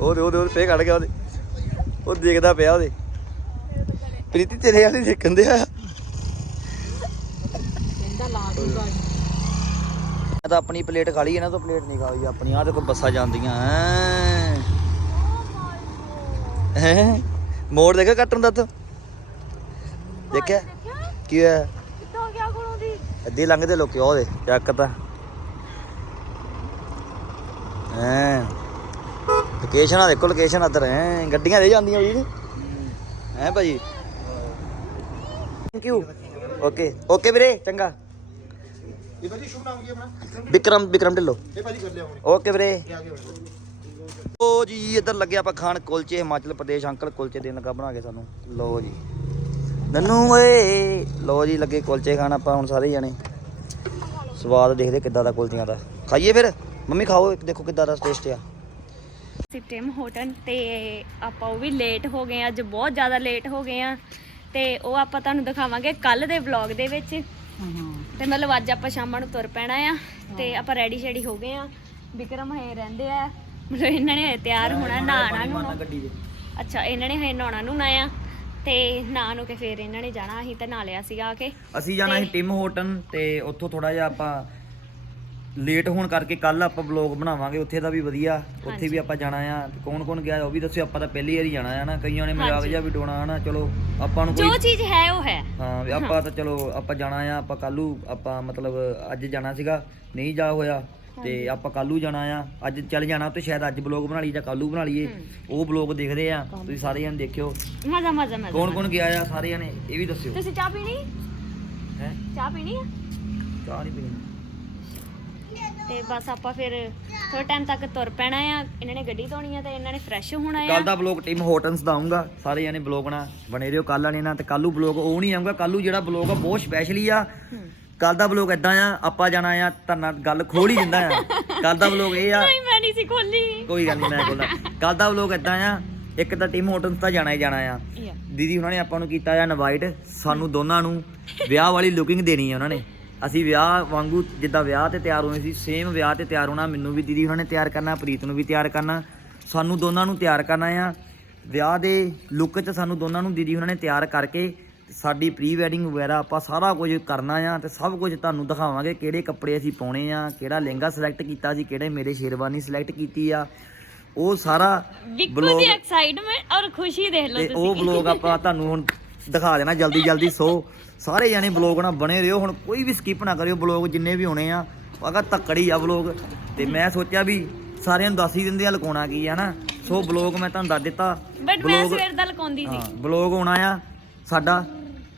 ਉਹਦੇ ਉਹਦੇ ਉਹਦੇ ਫੇਰ ਕੱਢ ਗਿਆ ਉਹਦੇ। ਉਹ ਦੇਖਦਾ ਪਿਆ ਉਹਦੇ। ਪ੍ਰੀਤੀ ਤੇਰੇ ਵਾਲੇ ਦੇਖਣ ਦੇ ਆ ਕਹਿੰਦਾ ਲਾ ਦੂਗਾ। ਮੈਂ ਤਾਂ ਆਪਣੀ ਪਲੇਟ ਖਾ ਲਈ ਇਹਨਾਂ ਤੋਂ ਪਲੇਟ ਨਹੀਂ ਖਾਈ। ਆਪਣੀ ਆਹ ਦੇਖੋ ਬੱਸਾਂ ਜਾਂਦੀਆਂ ਹੈ। ਹੈ? ਮੋੜ ਦੇਖਿਆ ਕੱਟਣ ਦਾ ਤੂੰ ਦੇਖਿਆ? ਕੀ ਹੋਇਆ? ਕਿੱਥੋਂ ਆ ਗਿਆ ਕੋਲੋਂ ਦੀ? ਅੱਧੀ ਲੰਘਦੇ ਲੋਕੀ ਉਹਦੇ ਚੱਕ ਤਾਂ। ਹੈ। ਲੋਕੇਸ਼ਨ ਆ ਦੇਖੋ ਲੋਕੇਸ਼ਨ ਇੱਧਰ ਹੈ। ਗੱਡੀਆਂ ਦੇ ਜਾਂਦੀਆਂ ਵੀ ਹੈ ਭਾਜੀ? ਥੈਂਕ ਯੂ ਓਕੇ ਓਕੇ ਵੀਰੇ, ਚੰਗਾ। ਇਹ ਭਾਜੀ ਸ਼ੁਭ ਨਾਮ ਕੀ ਆਪਣਾ ਵਿਕਰਮ ਵਿਕਰਮ ਢਿੱਲੋਂ। ਇਹ ਭਾਜੀ ਕਰ ਲਿਆ ਹੁਣ ਓਕੇ ਵੀਰੇ। ਲੋ ਜੀ, ਇੱਧਰ ਲੱਗੇ ਆਪਾਂ ਖਾਣ ਕੁਲਚੇ, ਹਿਮਾਚਲ ਪ੍ਰਦੇਸ਼, ਅੰਕਲ ਕੁਲਚੇ ਦੇਣ ਲੱਗਾ ਬਣਾ ਕੇ ਸਾਨੂੰ। ਲੋ ਜੀ। ਨੰਨੂ, ਓਏ। ਲੋ ਜੀ, ਲੱਗੇ ਕੁਲਚੇ ਖਾਣ ਆਪਾਂ ਹੁਣ ਸਾਰੇ ਜਾਣੇ। ਸਵਾਦ ਦੇਖਦੇ ਕਿੱਦਾਂ ਦਾ ਕੁਲਚੀਆਂ ਦਾ। ਖਾਈਏ ਫਿਰ? ਮੰਮੀ, ਖਾਓ ਦੇਖੋ ਕਿੱਦਾਂ ਦਾ ਟੇਸਟ ਆ। ਸਿਟਮ ਹੋਟਲ ਤੇ ਆਪਾਂ ਉਹ ਵੀ ਲੇਟ ਹੋ ਗਏ ਅੱਜ ਬਹੁਤ ਜ਼ਿਆਦਾ ਲੇਟ ਹੋ ਗਏ ਆ। ਤੇ ਉਹ ਆਪਾਂ ਤੁਹਾਨੂੰ ਦਿਖਾਵਾਂਗੇ ਕੱਲ ਦੇ ਵਲੌਗ ਦੇ ਵਿੱਚ। ਤੇ ਮਤਲਬ ਅੱਜ ਆਪਾਂ ਸ਼ਾਮਾਂ ਨੂੰ ਤੁਰ ਪੈਣਾ ਆ ਤੇ ਆਪਾਂ ਰੈਡੀ ਸ਼ੈਡੀ ਹੋ ਗਏ ਆ। ਵਿਕਰਮ ਹੈ ਰਹਿੰਦੇ ਆ। ਮਤਲਬ ਇਹਨਾਂ ਨੇ ਹਜੇ ਤਿਆਰ ਹੋਣਾ ਨਹਾਣਾ ਨੂੰ ਅੱਛਾ ਇਹਨਾਂ ਨੇ ਹਜੇ ਨਹਾਉਣਾ ਨੂੰ ਨਾ ਆ। ਤੇ ਨਹਾ ਨੂੰ ਕੇ ਫੇਰ ਇਹਨਾਂ ਨੇ ਜਾਣਾ ਅਸੀਂ ਤਾਂ ਨਹਾ ਲਿਆ ਸੀਗਾ ਆ ਕੇ। ਅਸੀਂ ਜਾਣਾ ਸੀ ਟਿਮ ਹੋਟਨ ਤੇ ਉੱਥੋਂ ਥੋੜਾ ਜਿਹਾ ਆਪਾਂ ਲੇਟ ਹੋਣ ਕਰਕੇ ਕੱਲ ਆਪਾਂ ਬਲੌਗ ਬਣਾਵਾਂਗੇ ਉੱਥੇ ਦਾ ਵੀ ਵਧੀਆ। ਉੱਥੇ ਵੀ ਆਪਾਂ ਜਾਣਾ ਆ। ਕੌਣ ਕੌਣ ਗਿਆ ਉਹ ਵੀ ਦੱਸਿਓ ਆਪਾਂ ਤਾਂ ਪਹਿਲੀ ਵਾਰੀ ਜਾਣਾ ਆ ਨਾ। ਕਈਆਂ ਨੇ ਮਜ਼ਾਕ ਜਿਹਾ ਵੀ ਡੋਣਾ ਨਾ ਚਲੋ ਆਪਾਂ ਨੂੰ ਜੋ ਚੀਜ਼ ਹੈ ਉਹ ਹੈ। ਹਾਂ ਵੀ ਆਪਾਂ ਤਾਂ ਚਲੋ ਆਪਾਂ ਜਾਣਾ ਆ ਆਪਾਂ ਕੱਲੂ ਆਪਾਂ ਮਤਲਬ ਅੱਜ ਜਾਣਾ ਸੀਗਾ ਨਹੀਂ ਜਾ ਹੋਇਆ। ਤੇ ਆਪਾਂ ਕੱਲੂ ਜਾਣਾ ਆ। ਅੱਜ ਚੱਲ ਜਾਣਾ ਤੇ ਸ਼ਾਇਦ ਅੱਜ ਬਲੌਗ ਬਣਾ ਲਈ ਜਾਂ ਕੱਲੂ ਬਣਾ ਲਈਏ। ਉਹ ਬਲੌਗ ਦੇਖਦੇ ਆ। ਤੁਸੀਂ ਸਾਰੇ ਜਣੇ ਦੇਖਿਓ। ਮਜ਼ਾ ਮਜ਼ਾ ਮਜ਼ਾ। ਕੌਣ ਕੌਣ ਗਿਆ ਆ ਸਾਰੇ ਜਣੇ ਇਹ ਵੀ ਦੱਸਿਓ। ਤੁਸੀਂ ਚਾਹ ਪੀਣੀ? ਹੈ? ਚਾਹ ਪੀਣੀ ਆ? ਚਾਹ ਨਹੀਂ ਪੀਣੀ। ਤੇ ਬਸ ਆਪਾਂ ਫਿਰ ਥੋੜਾ ਟਾਈਮ ਤੱਕ ਤੁਰ ਪੈਣਾ ਆ। ਇਹਨਾਂ ਨੇ ਗੱਡੀ ਧੋਣੀ ਆ ਤੇ ਇਹਨਾਂ ਨੇ ਫਰੈਸ਼ ਹੋਣਾ ਆ। ਕੱਲ ਦਾ ਬਲੌਗ ਟੀਮ ਹੋਟਨਸ ਦਾ ਆਉਂਗਾ ਸਾਰੇ ਜਣੇ ਬਲੌਗ ਨਾਲ ਬਣੇ ਰਹੋ ਕੱਲ ਵਾਲੇ ਨਾਲ ਤੇ ਕੱਲੂ ਬਲੌਗ ਉਹ ਨਹੀਂ ਆਉਂਗਾ ਕੱਲੂ ਜਿਹੜਾ ਬਲੌਗ ਆ ਬਹੁਤ ਸਪੈਸ਼ਲੀ ਆ। ਕੱਲ ਦਾ ਬਲੌਗ ਇਦਾਂ ਆ ਆਪਾਂ ਜਾਣਾ ਆ ਧਰਨਾ ਗੱਲ ਖੋਲ ਹੀ ਦਿੰਦਾ ਆ। ਕੱਲ ਦਾ ਬਲੌਗ ਇਹ ਆ। ਨਹੀਂ ਮੈਂ ਨਹੀਂ ਸੀ ਖੋਲੀ ਕੋਈ ਗੱਲ ਨਹੀਂ ਮੈਂ ਬੋਲਾਂ ਕੱਲ ਦਾ ਵਲੋਗ ਇਦਾਂ ਆ ਇੱਕ ਤਾਂ ਟੀਮ ਹੋਟਲਸ ਤਾਂ ਜਾਣਾ ਹੀ ਜਾਣਾ ਆ. ਦੀਦੀ ਉਹਨਾਂ ਨੇ ਆਪਾਂ ਨੂੰ ਕੀਤਾ ਆ ਇਨਵਾਈਟ ਸਾਨੂੰ ਦੋਨਾਂ ਨੂੰ ਵਿਆਹ ਵਾਲੀ ਲੁਕਿੰਗ ਦੇਣੀ ਆ ਉਹਨਾਂ ਨੇ। ਅਸੀਂ ਵਿਆਹ ਵਾਂਗੂ ਜਿੱਦਾਂ ਵਿਆਹ ਤੇ ਤਿਆਰ ਹੋਏ ਸੀ ਸੇਮ ਵਿਆਹ ਤੇ ਤਿਆਰ ਹੋਣਾ ਮੈਨੂੰ ਵੀ ਦੀਦੀ ਉਹਨਾਂ ਨੇ ਤਿਆਰ ਕਰਨਾ ਪ੍ਰੀਤ ਨੂੰ ਵੀ ਤਿਆਰ ਕਰਨਾ ਸਾਨੂੰ ਦੋਨਾਂ ਨੂੰ ਤਿਆਰ ਕਰਨਾ ਆ। ਵਿਆਹ ਦੇ ਲੁੱਕ 'ਚ ਸਾਨੂੰ ਦੋਨਾਂ ਨੂੰ ਦੀਦੀ ਉਹਨਾਂ ਨੇ ਤਿਆਰ ਕਰਕੇ ਸਾਡੀ ਪ੍ਰੀ ਵੈਡਿੰਗ ਵਗੈਰਾ ਆਪਾਂ ਸਾਰਾ ਕੁਝ ਕਰਨਾ ਆ ਤੇ ਸਭ ਕੁਝ ਤੁਹਾਨੂੰ ਦਿਖਾਵਾਂਗੇ ਕਿਹੜੇ ਕੱਪੜੇ ਅਸੀਂ ਪਾਉਣੇ ਆ ਕਿਹੜਾ ਲਹਿੰਗਾ ਸਿਲੈਕਟ ਕੀਤਾ ਸੀ ਕਿਹੜੇ ਮੇਰੇ ਸ਼ੇਰਵਾਨੀ ਸਿਲੈਕਟ ਕੀਤੀ ਆ। ਉਹ ਸਾਰਾ vlog- ਦੀ ਐਕਸਾਈਟਮੈਂਟ ਔਰ ਖੁਸ਼ੀ ਦੇਖ ਲਓ ਤੁਸੀਂ ਉਹ ਵਲੌਗ ਆਪਾਂ ਤੁਹਾਨੂੰ ਹੁਣ ਦਿਖਾ ਦੇਣਾ ਜਲਦੀ ਜਲਦੀ ਸੋ। ਸਾਰੇ ਜਾਣੇ ਵਲੌਗ ਨਾਲ ਬਣੇ ਰਹੋ ਹੁਣ ਕੋਈ ਵੀ ਸਕਿਪ ਨਾ ਕਰਿਓ ਵਲੌਗ ਜਿੰਨੇ ਵੀ ਹੋਣੇ ਆ। ਅਗਾ ਤੱਕੜੀ ਆ ਵਲੌਗ ਤੇ ਮੈਂ ਸੋਚਿਆ ਵੀ ਸਾਰਿਆਂ ਨੂੰ ਦੱਸ ਹੀ ਦਿੰਦੇ ਆ ਲਕਾਉਣਾ ਕੀ ਆ ਨਾ ਸੋ ਵਲੌਗ ਮੈਂ ਤੁਹਾਨੂੰ ਦੱਸ ਦਿੱਤਾ। ਬਟ ਮੈਂ ਸਵੇਰ ਦਾ ਲਕਾਉਂਦੀ ਸੀ। ਹਾਂ ਵਲੌਗ ਆਉਣਾ ਆ ਸਾਡਾ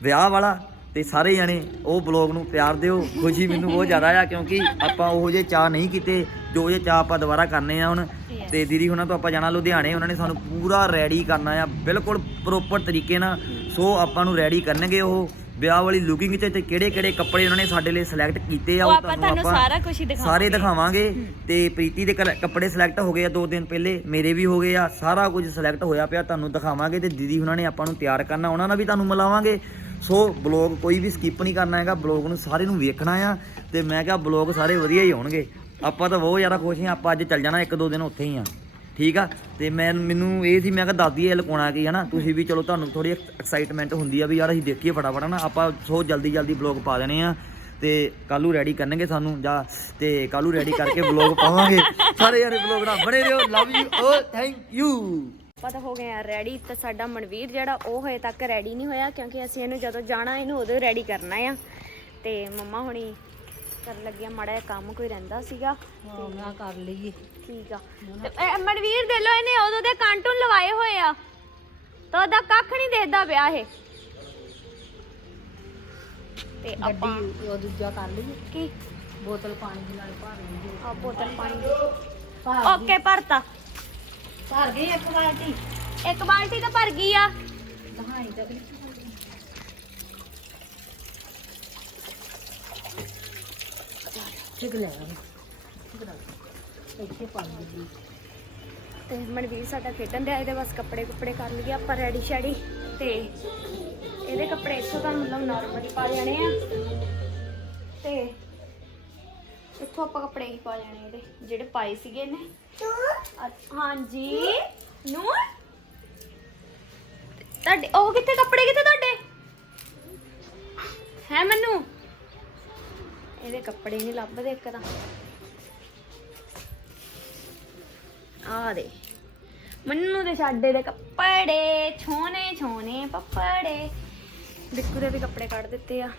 ਵਿਆਹ ਵਾਲਾ ਤੇ ਸਾਰੇ ਜਣੇ ਉਹ ਵਲੌਗ ਨੂੰ ਪਿਆਰ ਦਿਓ ਖੁਸ਼ੀ ਮੈਨੂੰ ਬਹੁਤ ਜ਼ਿਆਦਾ ਆ ਕਿਉਂਕਿ ਆਪਾਂ ਉਹੋ ਜਿਹੇ ਚਾਹ ਨਹੀਂ ਕੀਤੇ ਜੋ ਜੇ ਚਾਹ ਆਪਾਂ ਦੁਬਾਰਾ ਕਰਨੇ ਆ ਹੁਣ। ਤੇ ਦੀਦੀ ਹੁਣਾਂ ਤੋਂ ਆਪਾਂ ਜਾਣਾ ਲੁਧਿਆਣੇ ਉਹਨਾਂ ਨੇ ਸਾਨੂੰ ਪੂਰਾ ਰੈਡੀ ਕਰਨਾ ਆ ਬਿਲਕੁਲ ਪ੍ਰੋਪਰ ਤਰੀਕੇ ਨਾਲ। ਸੋ ਆਪਾਂ ਨੂੰ ਰੈਡੀ ਕਰਨਗੇ ਉਹ? ਵਿਆਹ ਵਾਲੀ ਲੁਕਿੰਗ 'ਚ ਤੇ ਕਿਹੜੇ ਕਿਹੜੇ ਕੱਪੜੇ ਉਹਨਾਂ ਨੇ ਸਾਡੇ ਲਈ ਸਿਲੈਕਟ ਕੀਤੇ ਆ ਉਹ ਆਪਾਂ ਤੁਹਾਨੂੰ ਸਾਰਾ ਕੁਝ ਹੀ ਦਿਖਾਵਾਂਗੇ। ਸਾਰੇ ਦਿਖਾਵਾਂਗੇ। ਤੇ ਪ੍ਰੀਤੀ ਦੇ ਕਲ- ਕੱਪੜੇ ਸਿਲੈਕਟ ਹੋ ਗਏ ਆ ਦੋ ਦਿਨ ਪਹਿਲੇ ਮੇਰੇ ਵੀ ਹੋ ਗਏ ਆ ਸਾਰਾ ਕੁਝ ਸਿਲੈਕਟ ਹੋਇਆ ਪਿਆ ਤੁਹਾਨੂੰ ਦਿਖਾਵਾਂਗੇ ਤੇ ਦੀਦੀ ਉਹਨਾਂ ਨੇ ਆਪਾਂ ਨੂੰ ਤਿਆਰ ਕਰਨਾ ਉਹਨਾਂ ਨਾਲ ਵੀ ਤੁਹਾਨੂੰ ਮਿਲਾਵਾਂਗੇ। ਸੋ ਬਲੌਗ ਕੋਈ ਵੀ ਸਕਿਪ ਨਹੀਂ ਕਰਨਾ ਹੈਗਾ ਬਲੌਗ ਨੂੰ ਸਾਰੇ ਨੂੰ ਵੇਖਣਾ ਆ ਤੇ ਮੈਂ ਕਿਹਾ ਬਲੌਗ ਸਾਰੇ ਵਧੀਆ ਹੀ ਹੋਣਗੇ। ਆਪਾਂ ਤਾਂ ਬਹੁਤ ਜ਼ਿਆਦਾ ਖੁਸ਼ ਹਾਂ ਆਪਾਂ ਅੱਜ ਚੱਲ ਜਾਣਾ ਇੱਕ ਦੋ ਦਿਨ ਉੱਥੇ ਹੀ ਆ। ਠੀਕ ਆ? ਤੇ ਮੈਂ ਮੈਨੂੰ ਇਹ ਸੀ ਮੈਂ ਕਿਹਾ ਦਾਦੀ ਇਹ ਲਕਾਉਣਾ ਕੀ ਹਨਾ? ਤੁਸੀਂ ਵੀ ਚਲੋ ਤੁਹਾਨੂੰ ਥੋੜੀ ਐਕਸਾਈਟਮੈਂਟ ਹੁੰਦੀ ਆ ਵੀ ਯਾਰ ਅਸੀਂ ਦੇਖੀਏ ਫਟਾਫਟ ਨਾ ਆਪਾਂ ਸੋ ਜਲਦੀ ਜਲਦੀ ਬਲੌਗ ਪਾ ਦੇਣੇ ਆ। ਤੇ ਕੱਲੂ ਰੈਡੀ ਕਰਨਗੇ ਸਾਨੂੰ ਜਾਂ ਤੇ ਕੱਲੂ ਰੈਡੀ ਕਰਕੇ ਬਲੌਗ ਪਾਵਾਂਗੇ। ਸਾਰੇ ਯਾਰ ਬਲੌਗ ਨਾਲ ਬਣੇ ਰਹੋ। ਲਵ ਯੂ ਓ ਥੈਂਕ ਯੂ ਆਪਾਂ ਤਾਂ ਹੋ ਗਏ ਆ ਰੈਡੀ ਤੇ ਸਾਡਾ ਮਨਵੀਰ ਜਿਹੜਾ ਉਹ ਹਜੇ ਤੱਕ ਰੈਡੀ ਨਹੀਂ ਹੋਇਆ ਕਿਉਂਕਿ ਅਸੀਂ ਇਹਨੂੰ ਜਦੋਂ ਜਾਣਾ ਇਹਨੂੰ ਉਦੋਂ ਰੈਡੀ ਕਰਨਾ ਆ। ਤੇ ਮੰਮਾ ਹੁਣੀ ਕਰਨ ਲੱਗਿਆ ਮਾੜਾ ਜਿਹਾ ਕੰਮ ਕੋਈ ਰਹਿੰਦਾ ਸੀਗਾ। ਹਾਂ ਮੈਂ ਕਰ ਲਈਏ। ਠੀਕ ਆ। ਤੇ ਇਹ ਮਨਵੀਰ ਦੇ ਲੋ ਇਹਨੇ ਉਦੋਂ ਦੇ ਕਾਂਟੂਨ ਲਵਾਏ ਹੋਏ ਆ। ਤਾਂ ਉਹਦਾ ਕੱਖ ਨਹੀਂ ਦੇਖਦਾ ਪਿਆ ਇਹ। ਤੇ ਆਪਾਂ ਗੱਡੀ ਉਹ ਦੂਜਾ ਕਰ ਲਈਏ। ਕੀ? ਬੋਤਲ ਪਾਣੀ ਦੀ ਨਾਲ ਭਰ ਲਈਏ। ਆ ਬੋਤਲ ਪਾਣੀ ਦੀ। ਭਰ ਓਕੇ ਭਰਤਾ। ਭਰ ਗਈ ਇੱਕ ਬਾਲਟੀ? ਇੱਕ ਬਾਲਟੀ ਤਾਂ ਭਰ ਗਈ ਆ। ਦਹਾਈ ਤੱਕ ਠੀਕ ਲੈ ਇੱਥੇ ਪਾ ਲਈ ਤੇ ਮਨਵੀਰ ਸਾਡਾ ਖੇਡਣ ਦੇ ਇਹਦੇ ਬਸ ਕੱਪੜੇ ਕੁੱਪੜੇ ਕਰ ਲਈਏ ਆਪਾਂ ਰੈਡੀ ਸ਼ੈਡੀ। ਤੇ ਇਹਦੇ ਕੱਪੜੇ ਇੱਥੋਂ ਤਾਂ ਮਤਲਬ ਨਾਰਮਲੀ ਪਾ ਜਾਣੇ ਆ। ਤੇ ਇੱਥੋਂ ਆਪਾਂ ਕੱਪੜੇ ਹੀ ਪਾ ਜਾਣੇ ਇਹਦੇ, ਜਿਹੜੇ ਪਾਏ ਸੀਗੇ ਇਹਨੇ। ਹਾਂਜੀ। ਨੂੰ ਤੁਹਾਡੇ, ਉਹ ਕਿੱਥੇ, ਕੱਪੜੇ ਕਿੱਥੇ ਤੁਹਾਡੇ? ਹੈ, ਮੈਨੂੰ? ਇਹਦੇ ਕੱਪੜੇ ਨਹੀਂ ਲੱਭਦੇ ਇੱਕ ਤਾਂ। ਆ ਦੇ ਮੰਨੂ ਦੇ ਸਾਡੇ ਦੇ ਕੱਪੜੇ, ਛੋਨੇ ਛੋਨੇ ਪੱਪੜੇ ਬਿੱਕੂ ਦੇ ਵੀ ਕੱਪੜੇ ਕੱਢ ਦਿੱਤੇ ਆ।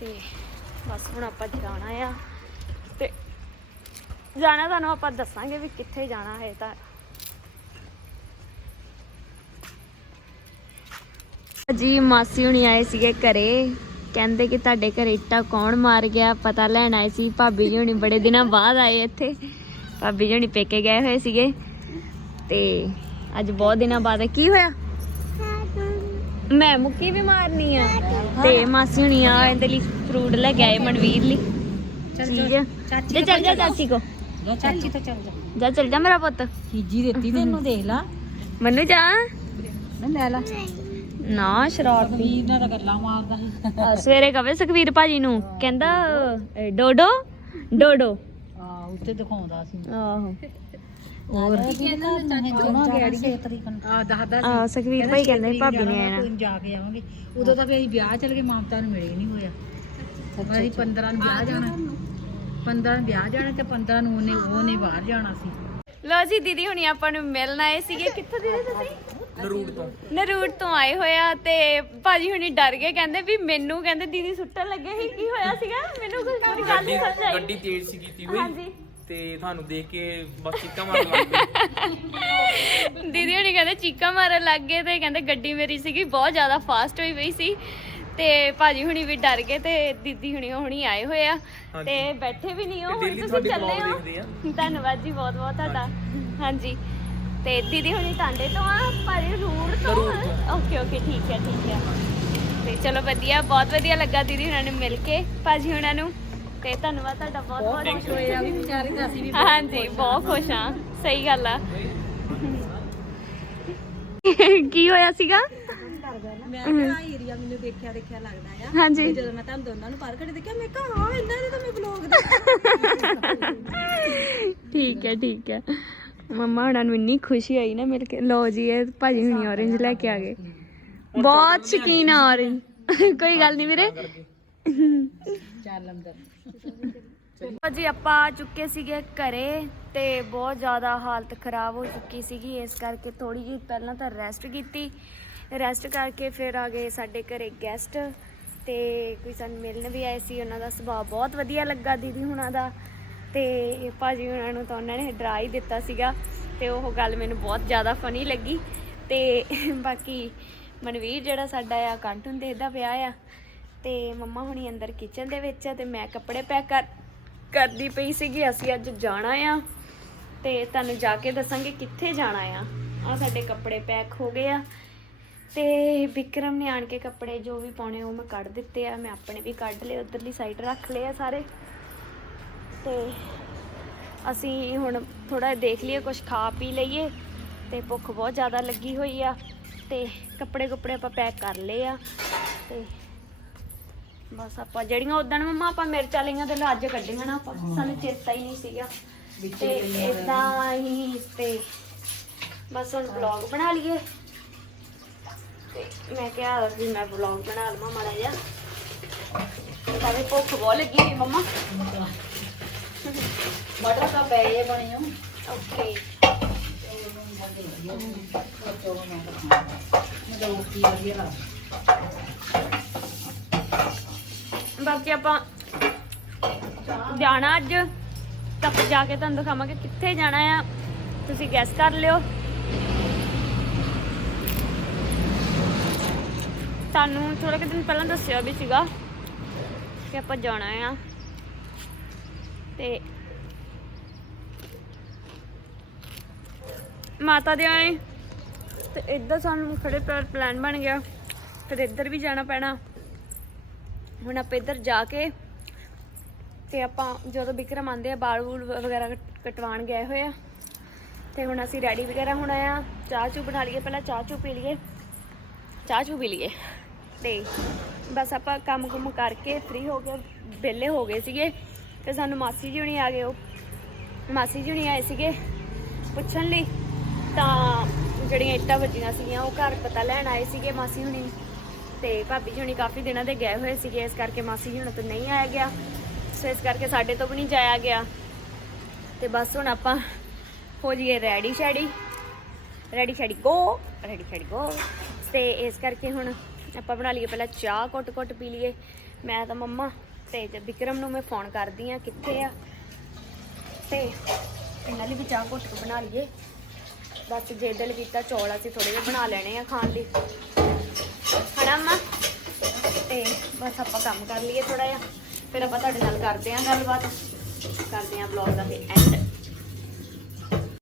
ਤੇ ਬਸ ਹੁਣ ਆਪਾਂ ਜਾਣਾ ਆ। ਤੇ ਜਾਣਾ ਤੁਹਾਨੂੰ ਆਪਾਂ ਦੱਸਾਂਗੇ ਵੀ ਕਿੱਥੇ ਜਾਣਾ ਹੈ ਤਾਂ। ਜੀ ਮਾਸੀ ਹੁਣੀ ਆਏ ਸੀਗੇ ਘਰੇ। ਕਹਿੰਦੇ ਕਿ ਤੁਹਾਡੇ ਘਰੇ ਇੱਟਾਂ ਕੌਣ ਮਾਰ ਗਿਆ? ਪਤਾ ਲੈਣ ਆਏ ਸੀ। ਭਾਬੀ ਜੀ ਹੁਣੀ ਬੜੇ ਦਿਨਾਂ ਬਾਅਦ ਆਏ ਇੱਥੇ। ਭਾਬੀ ਜੀ ਹੁਣੀ ਪੇਕੇ ਗਏ ਹੋਏ ਸੀਗੇ ਤੇ ਅੱਜ ਬਹੁਤ ਦਿਨਾਂ ਬਾਅਦ ਕੀ ਹੋਇਆ? ਮੈਂ ਮੁੱਕੀ ਵੀ ਮਾਰਨੀ ਆ। ਤੇ ਮਾਸੀ ਹੁਣੀ ਆ ਇਹਦੇ ਲਈ ਫਰੂਟ ਲੈ ਕੇ ਆਏ ਮਨਵੀਰ ਲਈ। ਚੀਜ਼ ਚੱਲ ਜਾ ਚਾਚੀ ਕੋ ਜਾ ਚਾਚੀ ਤਾਂ ਚੱਲ ਜਾ। ਜਾ ਚੱਲ ਜਾ ਮੇਰਾ ਪੁੱਤ। ਚੀਜੀ ਦਿੱਤੀ ਤੈਨੂੰ ਦੇਖ ਲਾ। ਮੰਨੂ ਜਾ। ਮੈਂ ਲੈ ਲਾ। ਨਾ ਸ਼ਰਾਰਤੀ। ਵੀਰ ਨਾਲ ਤਾਂ ਗੱਲਾਂ ਮਾਰਦਾ ਸੀ। ਸਵੇਰੇ ਕਵੇ ਸੁਖਵੀਰ ਭਾਜੀ ਨੂੰ ਕਹਿੰਦਾ ਡੋਡੋ ਡੋਡੋ। ਆ ਉੱਤੇ ਦਿਖਾਉਂਦਾ ਸੀ। ਆਹੋ। ਹੋਰ? ਕੀ ਕਹਿੰਦਾ ਜਾਵਾਂਗੇ ਅੜੀ ਤਰੀਕਨ ਆ ਦਸ ਦਸ ਆਹ ਸੁਖਵੀਰ ਭਾਈ ਕਹਿੰਦੇ ਭਾਬੀ ਨੇ ਆਣਾ ਕੋਈ ਜਾ ਕੇ ਆਵਾਂਗੇ। ਉਦੋਂ ਤਾਂ ਵੀ ਅਸੀਂ ਵਿਆਹ ਚਲ ਗਏ ਮਾਮਤਾ ਨੂੰ ਮਿਲੇ ਨਹੀਂ ਹੋਇਆ। ਅਸੀਂ 15 ਨੂੰ ਵਿਆਹ ਜਾਣਾ। 15 ਨੂੰ ਵਿਆਹ ਜਾਣਾ ਤੇ 15 ਨੂੰ ਉਹਨੇ ਉਹਨੇ ਬਾਹਰ ਜਾਣਾ ਸੀ। ਲੋ ਜੀ ਦੀਦੀ ਹੁਣੀ ਆਪਾਂ ਨੂੰ ਮਿਲਣ ਆਏ ਸੀਗੇ। ਕਿੱਥੋਂ ਦੀਦੀ ਤੁਸੀਂ? ਨਰੂਟ ਤੋਂ। ਨਰੂਟ ਤੋਂ ਆਏ ਹੋਇਆ ਤੇ ਭਾਜੀ ਹੁਣੀ ਡਰ ਗਏ ਕਹਿੰਦੇ ਵੀ ਮੈਨੂੰ ਕਹਿੰਦੇ ਦੀਦੀ ਸੁੱਟਣ ਲੱਗੇ ਸੀ। ਕੀ ਹੋਇਆ ਸੀਗਾ? ਮੈਨੂੰ ਕੋਈ ਪੂਰੀ ਗੱਲ ਨਹੀਂ ਸਮਝ ਆਈ। ਗੱਡੀ ਤੇਜ਼ ਸੀ ਕੀਤੀ ਹੋਈ। ਹਾਂਜੀ। ਤੇ ਤੁਹਾਨੂੰ ਦੇਖ ਕੇ ਬਸ ਚੀਕਾਂ ਮਾਰਨ ਲੱਗ ਦੀਦੀ ਹੁਣੀ ਕਹਿੰਦੇ ਚੀਕਾਂ ਮਾਰਨ ਲੱਗ ਗਏ ਤੇ ਕਹਿੰਦੇ ਗੱਡੀ ਮੇਰੀ ਸੀਗੀ ਬਹੁਤ ਜ਼ਿਆਦਾ ਫਾਸਟ ਹੋਈ ਪਈ ਸੀ। ਤੇ ਭਾਜੀ ਹੁਣੀ ਵੀ ਡਰ ਗਏ ਤੇ ਦੀਦੀ ਹੁਣੀ ਹੁਣੀ ਆਏ ਹੋਏ ਆ। ਤੇ ਬੈਠੇ ਵੀ ਨਹੀਂ ਹੋ ਹੁਣ daily ਤੁਸੀਂ ਤੁਹਾਡੇ ਚੱਲੇ vlog ਹੋ। ਦੇਖਦੇ। ਧੰਨਵਾਦ ਜੀ ਬਹੁਤ ਬਹੁਤ ਤੁਹਾਡਾ। ਹਾਂਜੀ। ਤੇ ਦੀਦੀ ਹੁਣੀ ਟਾਂਡੇ ਤੋਂ ਆ ਭਾਜੀ ਰੂੜ ਤੋਂ। ਓਕੇ ਓਕੇ ਠੀਕ ਹੈ ਠੀਕ ਹੈ। ਤੇ ਚਲੋ ਵਧੀਆ ਬਹੁਤ ਵਧੀਆ ਲੱਗਾ ਦੀਦੀ ਹੁਣਾਂ ਨੂੰ ਮਿਲ ਕੇ ਭਾਜੀ ਹੁਣਾਂ ਨੂੰ। ਤੇ ਧੰਨਵਾਦ ਤੁਹਾਡਾ ਬਹੁਤ ਬਹੁਤ ਖੁਸ਼ ਹੋਏ ਆ। ਵੀ ਵਿਚਾਰੇ ਤਾਂ ਅਸੀਂ ਵੀ ਹਾਂਜੀ ਬਹੁਤ ਖੁਸ਼ ਹਾਂ ਸਹੀ ਗੱਲ ਆ। ਕੀ ਹੋਇਆ ਸੀਗਾ? ਮੈਂ ਕਿਹਾ ਏਰੀਆ ਮੈਨੂੰ ਦੇਖਿਆ ਦੇਖਿਆ ਲੱਗਦਾ ਆ। ਹਾਂਜੀ। ਜਦੋਂ ਮੈਂ ਤੁਹਾਨੂੰ ਦੋਨਾਂ ਨੂੰ ਪਾਰ ਦੇਖਿਆ ਮੈਂ ਕਿਹਾ ਹਾਂ ਇਹਨਾਂ ਦੇ ਤਾਂ ਮੈਂ ਬਲੌਗ ਠੀਕ ਹੈ ਠੀਕ ਹੈ। ਮੰਮਾ ਹੁਣਾਂ ਨੂੰ ਇੰਨੀ ਖੁਸ਼ੀ ਹੋਈ ਨਾ ਮਿਲ ਕੇ। ਲੋ ਜੀ ਇਹ ਭਾਜੀ ਹੁਣੀ orange ਲੈ ਕੇ ਆ ਗਏ। ਬਹੁਤ ਸ਼ਕੀਨ ਆ orange ਕੋਈ ਗੱਲ ਨਹੀਂ ਵੀਰੇ। ਚੱਲ ਅੰਦਰ। ਜੀ, ਆਪਾਂ ਆ ਚੁੱਕੇ ਸੀਗੇ ਘਰੇ ਤੇ ਬਹੁਤ ਜ਼ਿਆਦਾ ਹਾਲਤ ਖਰਾਬ ਹੋ ਚੁੱਕੀ ਸੀਗੀ। ਇਸ ਕਰਕੇ ਥੋੜੀ ਜਿਹੀ ਪਹਿਲਾਂ ਤਾਂ ਰੈਸਟ ਕੀਤੀ। ਰੈਸਟ ਕਰਕੇ ਫਿਰ ਆ ਗਏ ਸਾਡੇ ਘਰੇ ਗੈਸਟ ਤੇ ਕੋਈ ਸਾਨੂੰ ਮਿਲਣ ਵੀ ਆਏ ਸੀ। ਉਹਨਾਂ ਦਾ ਸੁਭਾਅ ਬਹੁਤ ਵਧੀਆ ਲੱਗਾ ਦੀਦੀ ਹੁਣਾਂ ਦਾ। ਤੇ ਭਾਜੀ ਉਹਨਾਂ ਨੂੰ ਤਾਂ ਉਹਨਾਂ ਨੇ ਡਰਾ ਹੀ ਦਿੱਤਾ ਸੀਗਾ ਤੇ ਉਹ ਗੱਲ ਮੈਨੂੰ ਬਹੁਤ ਜ਼ਿਆਦਾ ਫਨੀ ਲੱਗੀ। ਤੇ ਬਾਕੀ ਮਨਵੀਰ ਜਿਹੜਾ ਸਾਡਾ ਆ ਕਾਰਟੂਨ ਦੇਖਦਾ ਪਿਆ ਆ ਤੇ ਮੰਮਾ ਹੁਣੀ ਅੰਦਰ ਕਿਚਨ ਦੇ ਵਿੱਚ ਆ ਤੇ ਮੈਂ ਕੱਪੜੇ ਪੈਕ ਕਰ, ਕਰਦੀ ਪਈ ਸੀਗੀ। ਅਸੀਂ ਅੱਜ ਜਾਣਾ ਆ ਤੇ ਤੁਹਾਨੂੰ ਜਾ ਕੇ ਦੱਸਾਂਗੇ ਕਿੱਥੇ ਜਾਣਾ ਆ। ਆ ਸਾਡੇ ਕੱਪੜੇ ਪੈਕ ਹੋ ਗਏ ਆ ਤੇ ਵਿਕਰਮ ਨੇ ਆਣ ਕੇ ਕੱਪੜੇ ਜੋ ਵੀ ਪਾਉਣੇ ਉਹ ਮੈਂ ਕੱਢ ਦਿੱਤੇ ਆ। ਮੈਂ ਆਪਣੇ ਵੀ ਕੱਢ ਲਏ, ਉਧਰਲੀ ਸਾਈਡ ਰੱਖ ਲਏ ਆ ਸਾਰੇ। ਤੇ ਅਸੀਂ ਹੁਣ ਥੋੜਾ ਦੇਖ ਲਈਏ ਕੁਝ ਖਾ ਪੀ ਲਈਏ ਤੇ ਭੁੱਖ ਬਹੁਤ ਜ਼ਿਆਦਾ ਲੱਗੀ ਹੋਈ ਆ ਤੇ ਕੱਪੜੇ ਕੁਪੜੇ ਆਪਾਂ ਪੈਕ ਕਰ ਲਏ ਆ ਤੇ ਬਸ ਆਪਾਂ ਜਿਹੜੀਆਂ ਉਦੋਂ ਮਮਾ ਆਪਾਂ ਮਿਰਚਾਂ ਲਈਆਂ ਤੇ ਅੱਜ ਕੱਢੀਆਂ ਨਾ ਆਪਾਂ। ਸਾਨੂੰ ਚੇਤਾ ਹੀ ਨਹੀਂ ਸੀਗਾ। ਤੇ ਇਦਾਂ ਹੀ ਤੇ ਬਸ ਹੁਣ ਵਲੌਗ ਬਣਾ ਲਈਏ। ਤੇ ਮੈਂ ਕਿਹਾ ਵੀ ਮੈਂ ਵਲੌਗ ਬਣਾ ਲਵਾਂ ਮਾੜਾ ਜਿਹਾ। ਤਾਂ ਭੁੱਖ ਬਹੁਤ ਲੱਗੀ ਹੋਈ ਮਮਾ। ਮਟਰ ਤਾਂ ਪਏ ਬਣੇ ਹੋ ਓਕੇ। ਮਤਲਬ ਕੀ ਵਧੀਆ ਬਾਕੀ ਆਪਾਂ ਜਾਣਾ ਅੱਜ। ਤਾਂ ਆਪਾਂ ਜਾ ਕੇ ਤੁਹਾਨੂੰ ਦਿਖਾਵਾਂਗੇ ਕਿੱਥੇ ਜਾਣਾ ਆ। ਤੁਸੀਂ ਗੈਸ ਕਰ ਲਿਓ। ਤੁਹਾਨੂੰ ਥੋੜੇ ਕੁ ਦਿਨ ਪਹਿਲਾਂ ਦੱਸਿਆ ਵੀ ਸੀਗਾ ਕਿ ਆਪਾਂ ਜਾਣਾ ਆ। ਤੇ ਮਾਤਾ ਦੇ ਆਏ। ਤੇ ਇੱਧਰ ਸਾਨੂੰ ਖੜੇ ਪੈਰ ਪਲਾਨ ਬਣ ਗਿਆ। ਫਿਰ ਇੱਧਰ ਵੀ ਜਾਣਾ ਪੈਣਾ। ਹੁਣ ਆਪਾਂ ਇੱਧਰ ਜਾ ਕੇ ਤੇ ਆਪਾਂ ਜਦੋਂ ਵਿਕਰਮ ਆਂਦੇ ਆ, ਬਾਲ ਬੂਲ ਵਗੈਰਾ ਕਟ- ਕਟਵਾਉਣ ਗਏ ਹੋਏ ਆ। ਤੇ ਹੁਣ ਅਸੀਂ ਰੈਡੀ ਵਗੈਰਾ ਹੋਣਾ ਆ। ਚਾਹ ਚੂ ਬਣਾ ਲਈਏ, ਪਹਿਲਾਂ ਚਾਹ ਚੂ ਪੀ ਲਈਏ। ਚਾਹ ਚੂ ਪੀ ਲਈਏ। ਤੇ ਬਸ ਆਪਾਂ ਕੰਮ ਕੁਮ ਕਰਕੇ ਫ੍ਰੀ ਹੋ ਕੇ, ਵਿਹਲੇ ਹੋ ਗਏ ਸੀਗੇ। ਤੇ ਸਾਨੂੰ ਮਾਸੀ ਜੀ ਹੁਣੀ ਆ ਗਏ ਉਹ। ਮਾਸੀ ਜੀ ਹੁਣੀ ਆਏ ਸੀਗੇ ਪੁੱਛਣ ਲਈ। ਤਾਂ ਜਿਹੜੀਆਂ ਇੱਟਾਂ ਵੱਜੀਆਂ ਸੀਗੀਆਂ, ਉਹ ਘਰ ਪਤਾ ਲੈਣ ਆਏ ਸੀਗੇ ਮਾਸੀ ਹੁਣੀ। ਤੇ ਭਾਬੀ ਜੀ ਹੁਣੀ ਕਾਫੀ ਦਿਨਾਂ ਦੇ ਗਏ ਹੋਏ ਸੀਗੇ, ਇਸ ਕਰਕੇ ਮਾਸੀ ਜੀ ਹੁਣ ਤੋਂ ਨਹੀਂ ਆਇਆ ਗਿਆ। ਸੋ ਇਸ ਕਰਕੇ ਸਾਡੇ ਤੋਂ ਵੀ ਨਹੀਂ ਜਾਇਆ ਗਿਆ। ਤੇ ਬਸ ਹੁਣ ਆਪਾਂ ਹੋ ਜੀਏ ready steady. Ready steady go, ready steady go. ਤੇ ਇਸ ਕਰਕੇ ਹੁਣ ਆਪਾਂ ਬਣਾ ਲਈਏ ਪਹਿਲਾਂ ਚਾਹ ਕੁੱਟ ਕੁੱਟ ਪੀ ਲਈਏ। ਮੈਂ ਤਾਂ ਮੰਮਾ ਤੇ ਜੇ ਵਿਕਰਮ ਨੂੰ ਮੈਂ ਫੋਨ ਕਰਦੀ ਆ ਕਿੱਥੇ ਆ? ਤੇ ਇਹਨਾਂ ਲਈ ਵੀ ਚਾਹ ਕੁੱਟ ਕੇ ਬਣਾ ਲਈਏ। ਬਸ ਜੇ ਦਿਲ ਕੀਤਾ ਚੌਲ ਅਸੀਂ ਥੋੜੇ ਜਿਹੇ ਬਣਾ ਲੈਣੇ ਆ ਖਾਣ ਲਈ। ਹਨਾ ਅੰਮਾ? ਤੇ ਬਸ ਆਪਾਂ ਕੰਮ ਕਰ ਲਈਏ ਥੋੜਾ ਜਿਹਾ। ਫਿਰ ਆਪਾਂ ਤੁਹਾਡੇ ਨਾਲ ਕਰਦੇ ਆਂ ਗੱਲਬਾਤ। ਕਰਦੇ ਆਂ ਵਲੌਗ ਦਾ ਫਿਰ ਐਂਡ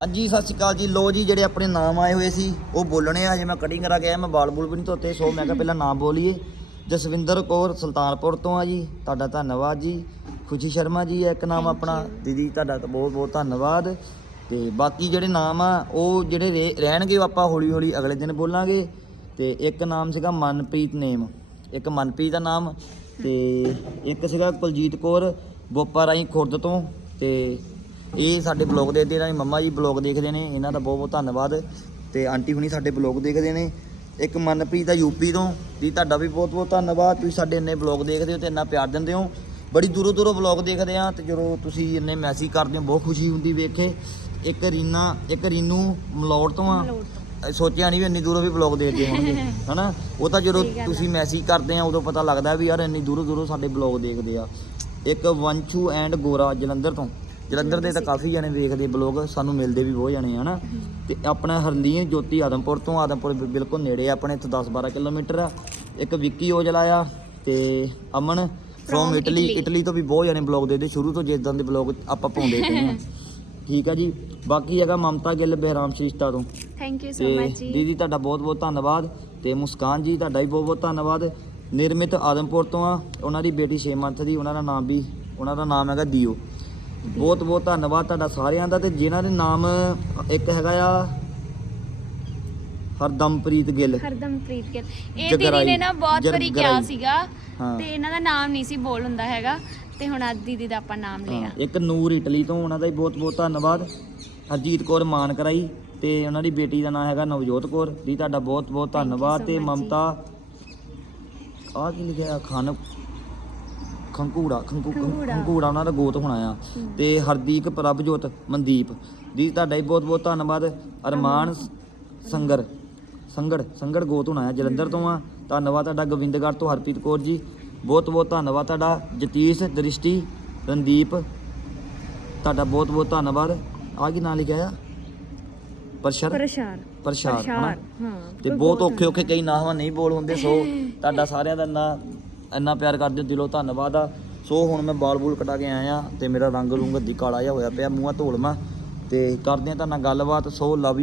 ਹਾਂਜੀ ਸਤਿ ਸ਼੍ਰੀ ਅਕਾਲ ਜੀ। ਲੋ ਜੀ ਜਿਹੜੇ ਆਪਣੇ ਨਾਮ ਆਏ ਹੋਏ ਸੀ ਉਹ ਬੋਲਣੇ ਆ। ਜੇ ਮੈਂ ਕਟਿੰਗ ਕਰਾ ਆਇਆ ਮੈਂ ਬਾਲ ਬੂਲ ਵੀ ਨਹੀਂ ਧੋਤੇ ਸੋ ਮੈਂ ਕਿਹਾ ਪਹਿਲਾਂ ਨਾਮ ਬੋਲੀਏ। ਜਸਵਿੰਦਰ ਕੌਰ ਸੁਲਤਾਨਪੁਰ ਤੋਂ ਆ ਜੀ। ਤੁਹਾਡਾ ਧੰਨਵਾਦ ਜੀ। ਖੁਸ਼ੀ ਸ਼ਰਮਾ ਜੀ ਇੱਕ ਨਾਮ ਆਪਣਾ। ਦੀਦੀ ਤੁਹਾਡਾ ਤਾਂ ਬਹੁਤ ਬਹੁਤ ਧੰਨਵਾਦ। ਤੇ ਬਾਕੀ ਜਿਹੜੇ ਨਾਮ ਆ ਉਹ ਜਿਹੜੇ ਰਹਿ- ਰਹਿਣਗੇ ਆਪਾਂ ਹੌਲੀ ਹੌਲੀ ਅਗਲੇ ਦਿਨ ਬੋਲਾਂਗੇ। ਤੇ ਇੱਕ ਨਾਮ ਸੀਗਾ ਮਨਪ੍ਰੀਤ ਨੇਮ। ਇੱਕ ਮਨਪ੍ਰੀਤ ਦਾ ਨਾਮ ਤੇ ਇੱਕ ਸੀਗਾ ਕੁਲਜੀਤ ਕੌਰ ਬੋਪਾ ਰਾਈ ਖੁਰਦ ਤੋਂ ਤੇ ਇਹ ਸਾਡੇ ਬਲੌਗ ਦੇਖਦੇ ਇਹਨਾਂ ਦੀ ਮੰਮਾ ਜੀ ਬਲੌਗ ਦੇਖਦੇ ਨੇ, ਇਹਨਾਂ ਦਾ ਬਹੁਤ ਬਹੁਤ ਧੰਨਵਾਦ ਤੇ ਆਂਟੀ ਹੁਣੀ ਸਾਡੇ ਬਲੌਗ ਦੇਖਦੇ ਨੇ। ਇੱਕ ਮਨਪ੍ਰੀਤ ਦਾ ਯੂਪੀ ਤੋਂ, ਜੀ ਤੁਹਾਡਾ ਵੀ ਬਹੁਤ ਬਹੁਤ ਧੰਨਵਾਦ, ਤੁਸੀਂ ਸਾਡੇ ਇੰਨੇ ਬਲੌਗ ਦੇਖਦੇ ਹੋ ਤੇ ਇੰਨਾ ਪਿਆਰ ਦਿੰਦੇ ਹੋ। ਬੜੀ ਦੂਰੋਂ ਦੂਰੋਂ ਬਲੌਗ ਦੇਖਦੇ ਆ ਤੇ ਜਦੋਂ ਤੁਸੀਂ ਇੰਨੇ ਮੈਸੇਜ ਕਰਦੇ ਹੋ, ਬਹੁਤ ਖੁਸ਼ੀ ਹੁੰਦੀ ਵੇਖੇ। ਇੱਕ ਰੀਨਾ, ਇੱਕ ਰੀਨੂ ਮਲੌੜ ਤੋਂ ਆ। ਸੋਚਿਆ ਨਹੀਂ ਵੀ ਇੰਨੀ ਦੂਰੋਂ ਵੀ ਬਲੌਗ ਦੇਖਦੇ ਹੋਣਗੇ ਹਨਾ? ਉਹ ਤਾਂ ਜਦੋਂ ਤੁਸੀਂ ਮੈਸੇਜ ਕਰਦੇ ਆ ਉਦੋਂ ਪਤਾ ਲੱਗਦਾ ਵੀ ਯਾਰ ਇੰਨੀ ਦੂਰੋਂ ਦੂਰੋਂ ਸਾਡੇ ਬਲੌਗ ਦੇਖਦੇ ਆ। ਇੱਕ ਵੰਸ਼ੂ ਐਂਡ ਗੋਰਾ ਜਲੰਧਰ ਤੋਂ। ਜਲੰਧਰ ਦੇ ਤਾਂ ਕਾਫੀ ਜਣੇ ਵੇਖਦੇ ਬਲੌਗ ਸਾਨੂੰ ਮਿਲਦੇ ਵੀ ਬਹੁਤ ਜਣੇ ਹਨਾ? ਤੇ ਆਪਣਾ ਹਰਲੀਨ ਜੋਤੀ ਆਦਮਪੁਰ ਤੋਂ ਆਦਮਪੁਰ ਬਿਲਕੁਲ ਨੇੜੇ ਆ ਆਪਣੇ ਇੱਥੇ 10 12 ਕਿਲੋਮੀਟਰ ਆ। ਇੱਕ ਵਿੱਕੀ ਔਜਲਾ ਆ ਤੇ ਅਮਨ ਫਰੋਮ ਇਟਲੀ ਇਟਲੀ ਤੋਂ ਵੀ ਬਹੁਤ ਜਣੇ ਬਲੌਗ ਦੇਖਦੇ ਸ਼ੁਰੂ ਤੋਂ ਜਿੱਦਾਂ ਦੇ ਬਲੌਗ ਆਪਾਂ ਪਾਉਂਦੇ ਪਏ ਆ। ਠੀਕ ਆ ਜੀ। ਬਾਕੀ ਹੈਗਾ ਮਮਤਾ ਗਿੱਲ ਬਹਿਰਾਮ ਸ਼ਿਸ਼ਤਾ ਤੋਂ। ਥੈਂਕ ਯੂ ਸੋ ਤੇ ਮਚ ਜੀ। ਦੀਦੀ ਤੁਹਾਡਾ ਬਹੁਤ ਬਹੁਤ ਧੰਨਵਾਦ। ਤੇ ਮੁਸਕਾਨ ਜੀ ਤੁਹਾਡਾ ਵੀ ਬਹੁਤ ਬਹੁਤ ਧੰਨਵਾਦ। ਨਿਰਮਿਤ ਆਦਮਪੁਰ ਤੋਂ ਆ। ਉਹਨਾਂ ਦੀ ਬੇਟੀ 6 ਮੰਥ ਦੀ ਉਹਨਾਂ ਦਾ ਨਾਮ ਵੀ ਉਹਨਾਂ ਦਾ ਨਾਮ ਹੈਗਾ ਦੀਓ। ਬਹੁਤ ਬਹੁਤ ਧੰਨਵਾਦ ਤੁਹਾਡਾ ਸਾਰਿਆਂ ਦਾ। ਤੇ ਜਿਨ੍ਹਾਂ ਦੇ ਨਾਮ ਇੱਕ ਹੈਗਾ ਆ ਹਰਦਮਪ੍ਰੀਤ ਗਿੱਲ। ਹਰਦਮਪ੍ਰੀਤ ਗਿੱਲ। ਇਹ ਦੀਦੀ ਜਗਰਾਈ, ਨੇ ਨਾ ਬਹੁਤ ਵਾਰੀ ਕਿਹਾ ਜਗਰਾਈ। ਸੀਗਾ। ਹਾਂ। ਤੇ ਇਹਨਾਂ ਦਾ ਨਾਮ ਨਹੀਂ ਸੀ ਬੋਲ ਹੁੰਦਾ ਹੈਗਾ। ਤੇ ਹੁਣ ਅੱਜ ਦੀਦੀ ਦਾ ਆਪਾਂ ਨਾਮ ਲਿਆ। ਹਾਂ, ਇੱਕ ਨੂਰ ਇਟਲੀ ਤੋਂ ਉਹਨਾਂ ਦਾ ਵੀ ਬਹੁਤ ਬਹੁਤ ਧੰਨਵਾਦ। ਹਰਜੀਤ ਕੌਰ ਮਾਨ ਕਰਾਈ ਤੇ ਉਹਨਾਂ ਦੀ ਬੇਟੀ ਦਾ ਨਾਮ ਹੈਗਾ ਨਵਜੋਤ ਕੌਰ ਦੀ ਤੁਹਾਡਾ ਬਹੁਤ ਬਹੁਤ ਧੰਨਵਾਦ ਤੇ ਮਮਤਾ। ਆ ਕੀ ਲਿਖਿਆ ਖਾਨ ਖੰਕੂੜਾ। ਖੰਕੂੜਾ ਉਹਨਾਂ ਦਾ ਗੋਤ ਹੋਣਾ ਆ। ਤੇ ਹਰਦੀਕ ਪ੍ਰਭਜੋਤ ਮਨਦੀਪ। ਦੀ ਤੁਹਾਡਾ ਵੀ ਬਹੁਤ ਬਹੁਤ ਧੰਨਵਾਦ। ਅਰਮਾਨ ਸੰਗਰ ਸੰਗੜ ਸੰਗੜ ਗੋਤ ਹੋਣਾ ਆ ਜਲੰਧਰ ਤੋਂ ਆ। ਧੰਨਵਾਦ ਤੁਹਾਡਾ ਗੋਬਿੰਦਗੜ੍ਹ ਤੋਂ ਹਰਪ੍ਰੀਤ ਕੌਰ ਜੀ। ਬਹੁਤ ਬਹੁਤ ਧੰਨਵਾਦ ਤੁਹਾਡਾ ਜਤੀਸ਼ ਦ੍ਰਿਸ਼ਟੀ ਰਣਦੀਪ। ਤੁਹਾਡਾ ਬਹੁਤ ਬਹੁਤ ਧੰਨਵਾਦ। ਆ ਕੀ ਨਾਂ ਲਿਖਿਆ ਆ? ਪ੍ਰਸ਼ਰ ਪ੍ਰਸ਼ਾਰ ਪ੍ਰਸ਼ਾਰ, ਹਨਾ? ਹਾਂ, ਤੇ ਕੋਈ ਬਹੁਤ ਔਖੇ ਔਖੇ ਕਈ ਨਾਵਾਂ ਨਹੀਂ ਬੋਲ ਹੁੰਦੇ ਸੋ ਤੁਹਾਡਾ ਸਾਰਿਆਂ ਦਾ ਇੰਨਾ ਇੰਨਾ ਪਿਆਰ ਕਰਦੇ ਹੋ ਦਿਲੋਂ ਧੰਨਵਾਦ ਆ। ਸੋ ਹੁਣ ਮੈਂ ਬਾਲ ਬੂਲ ਕਟਾ ਕੇ ਆਇਆ ਤੇ ਮੇਰਾ ਰੰਗ ਰੁੰਗ ਦੀ ਕਾਲਾ ਜਿਹਾ ਹੋਇਆ ਪਿਆ ਮੂੰਹਾਂ ਧੋਲਮਾ ਤੇ ਕਰਦੇ ਆ ਤੁਹਾਡੇ ਨਾਲ ਗੱਲਬਾਤ ਸੋ ਲਵ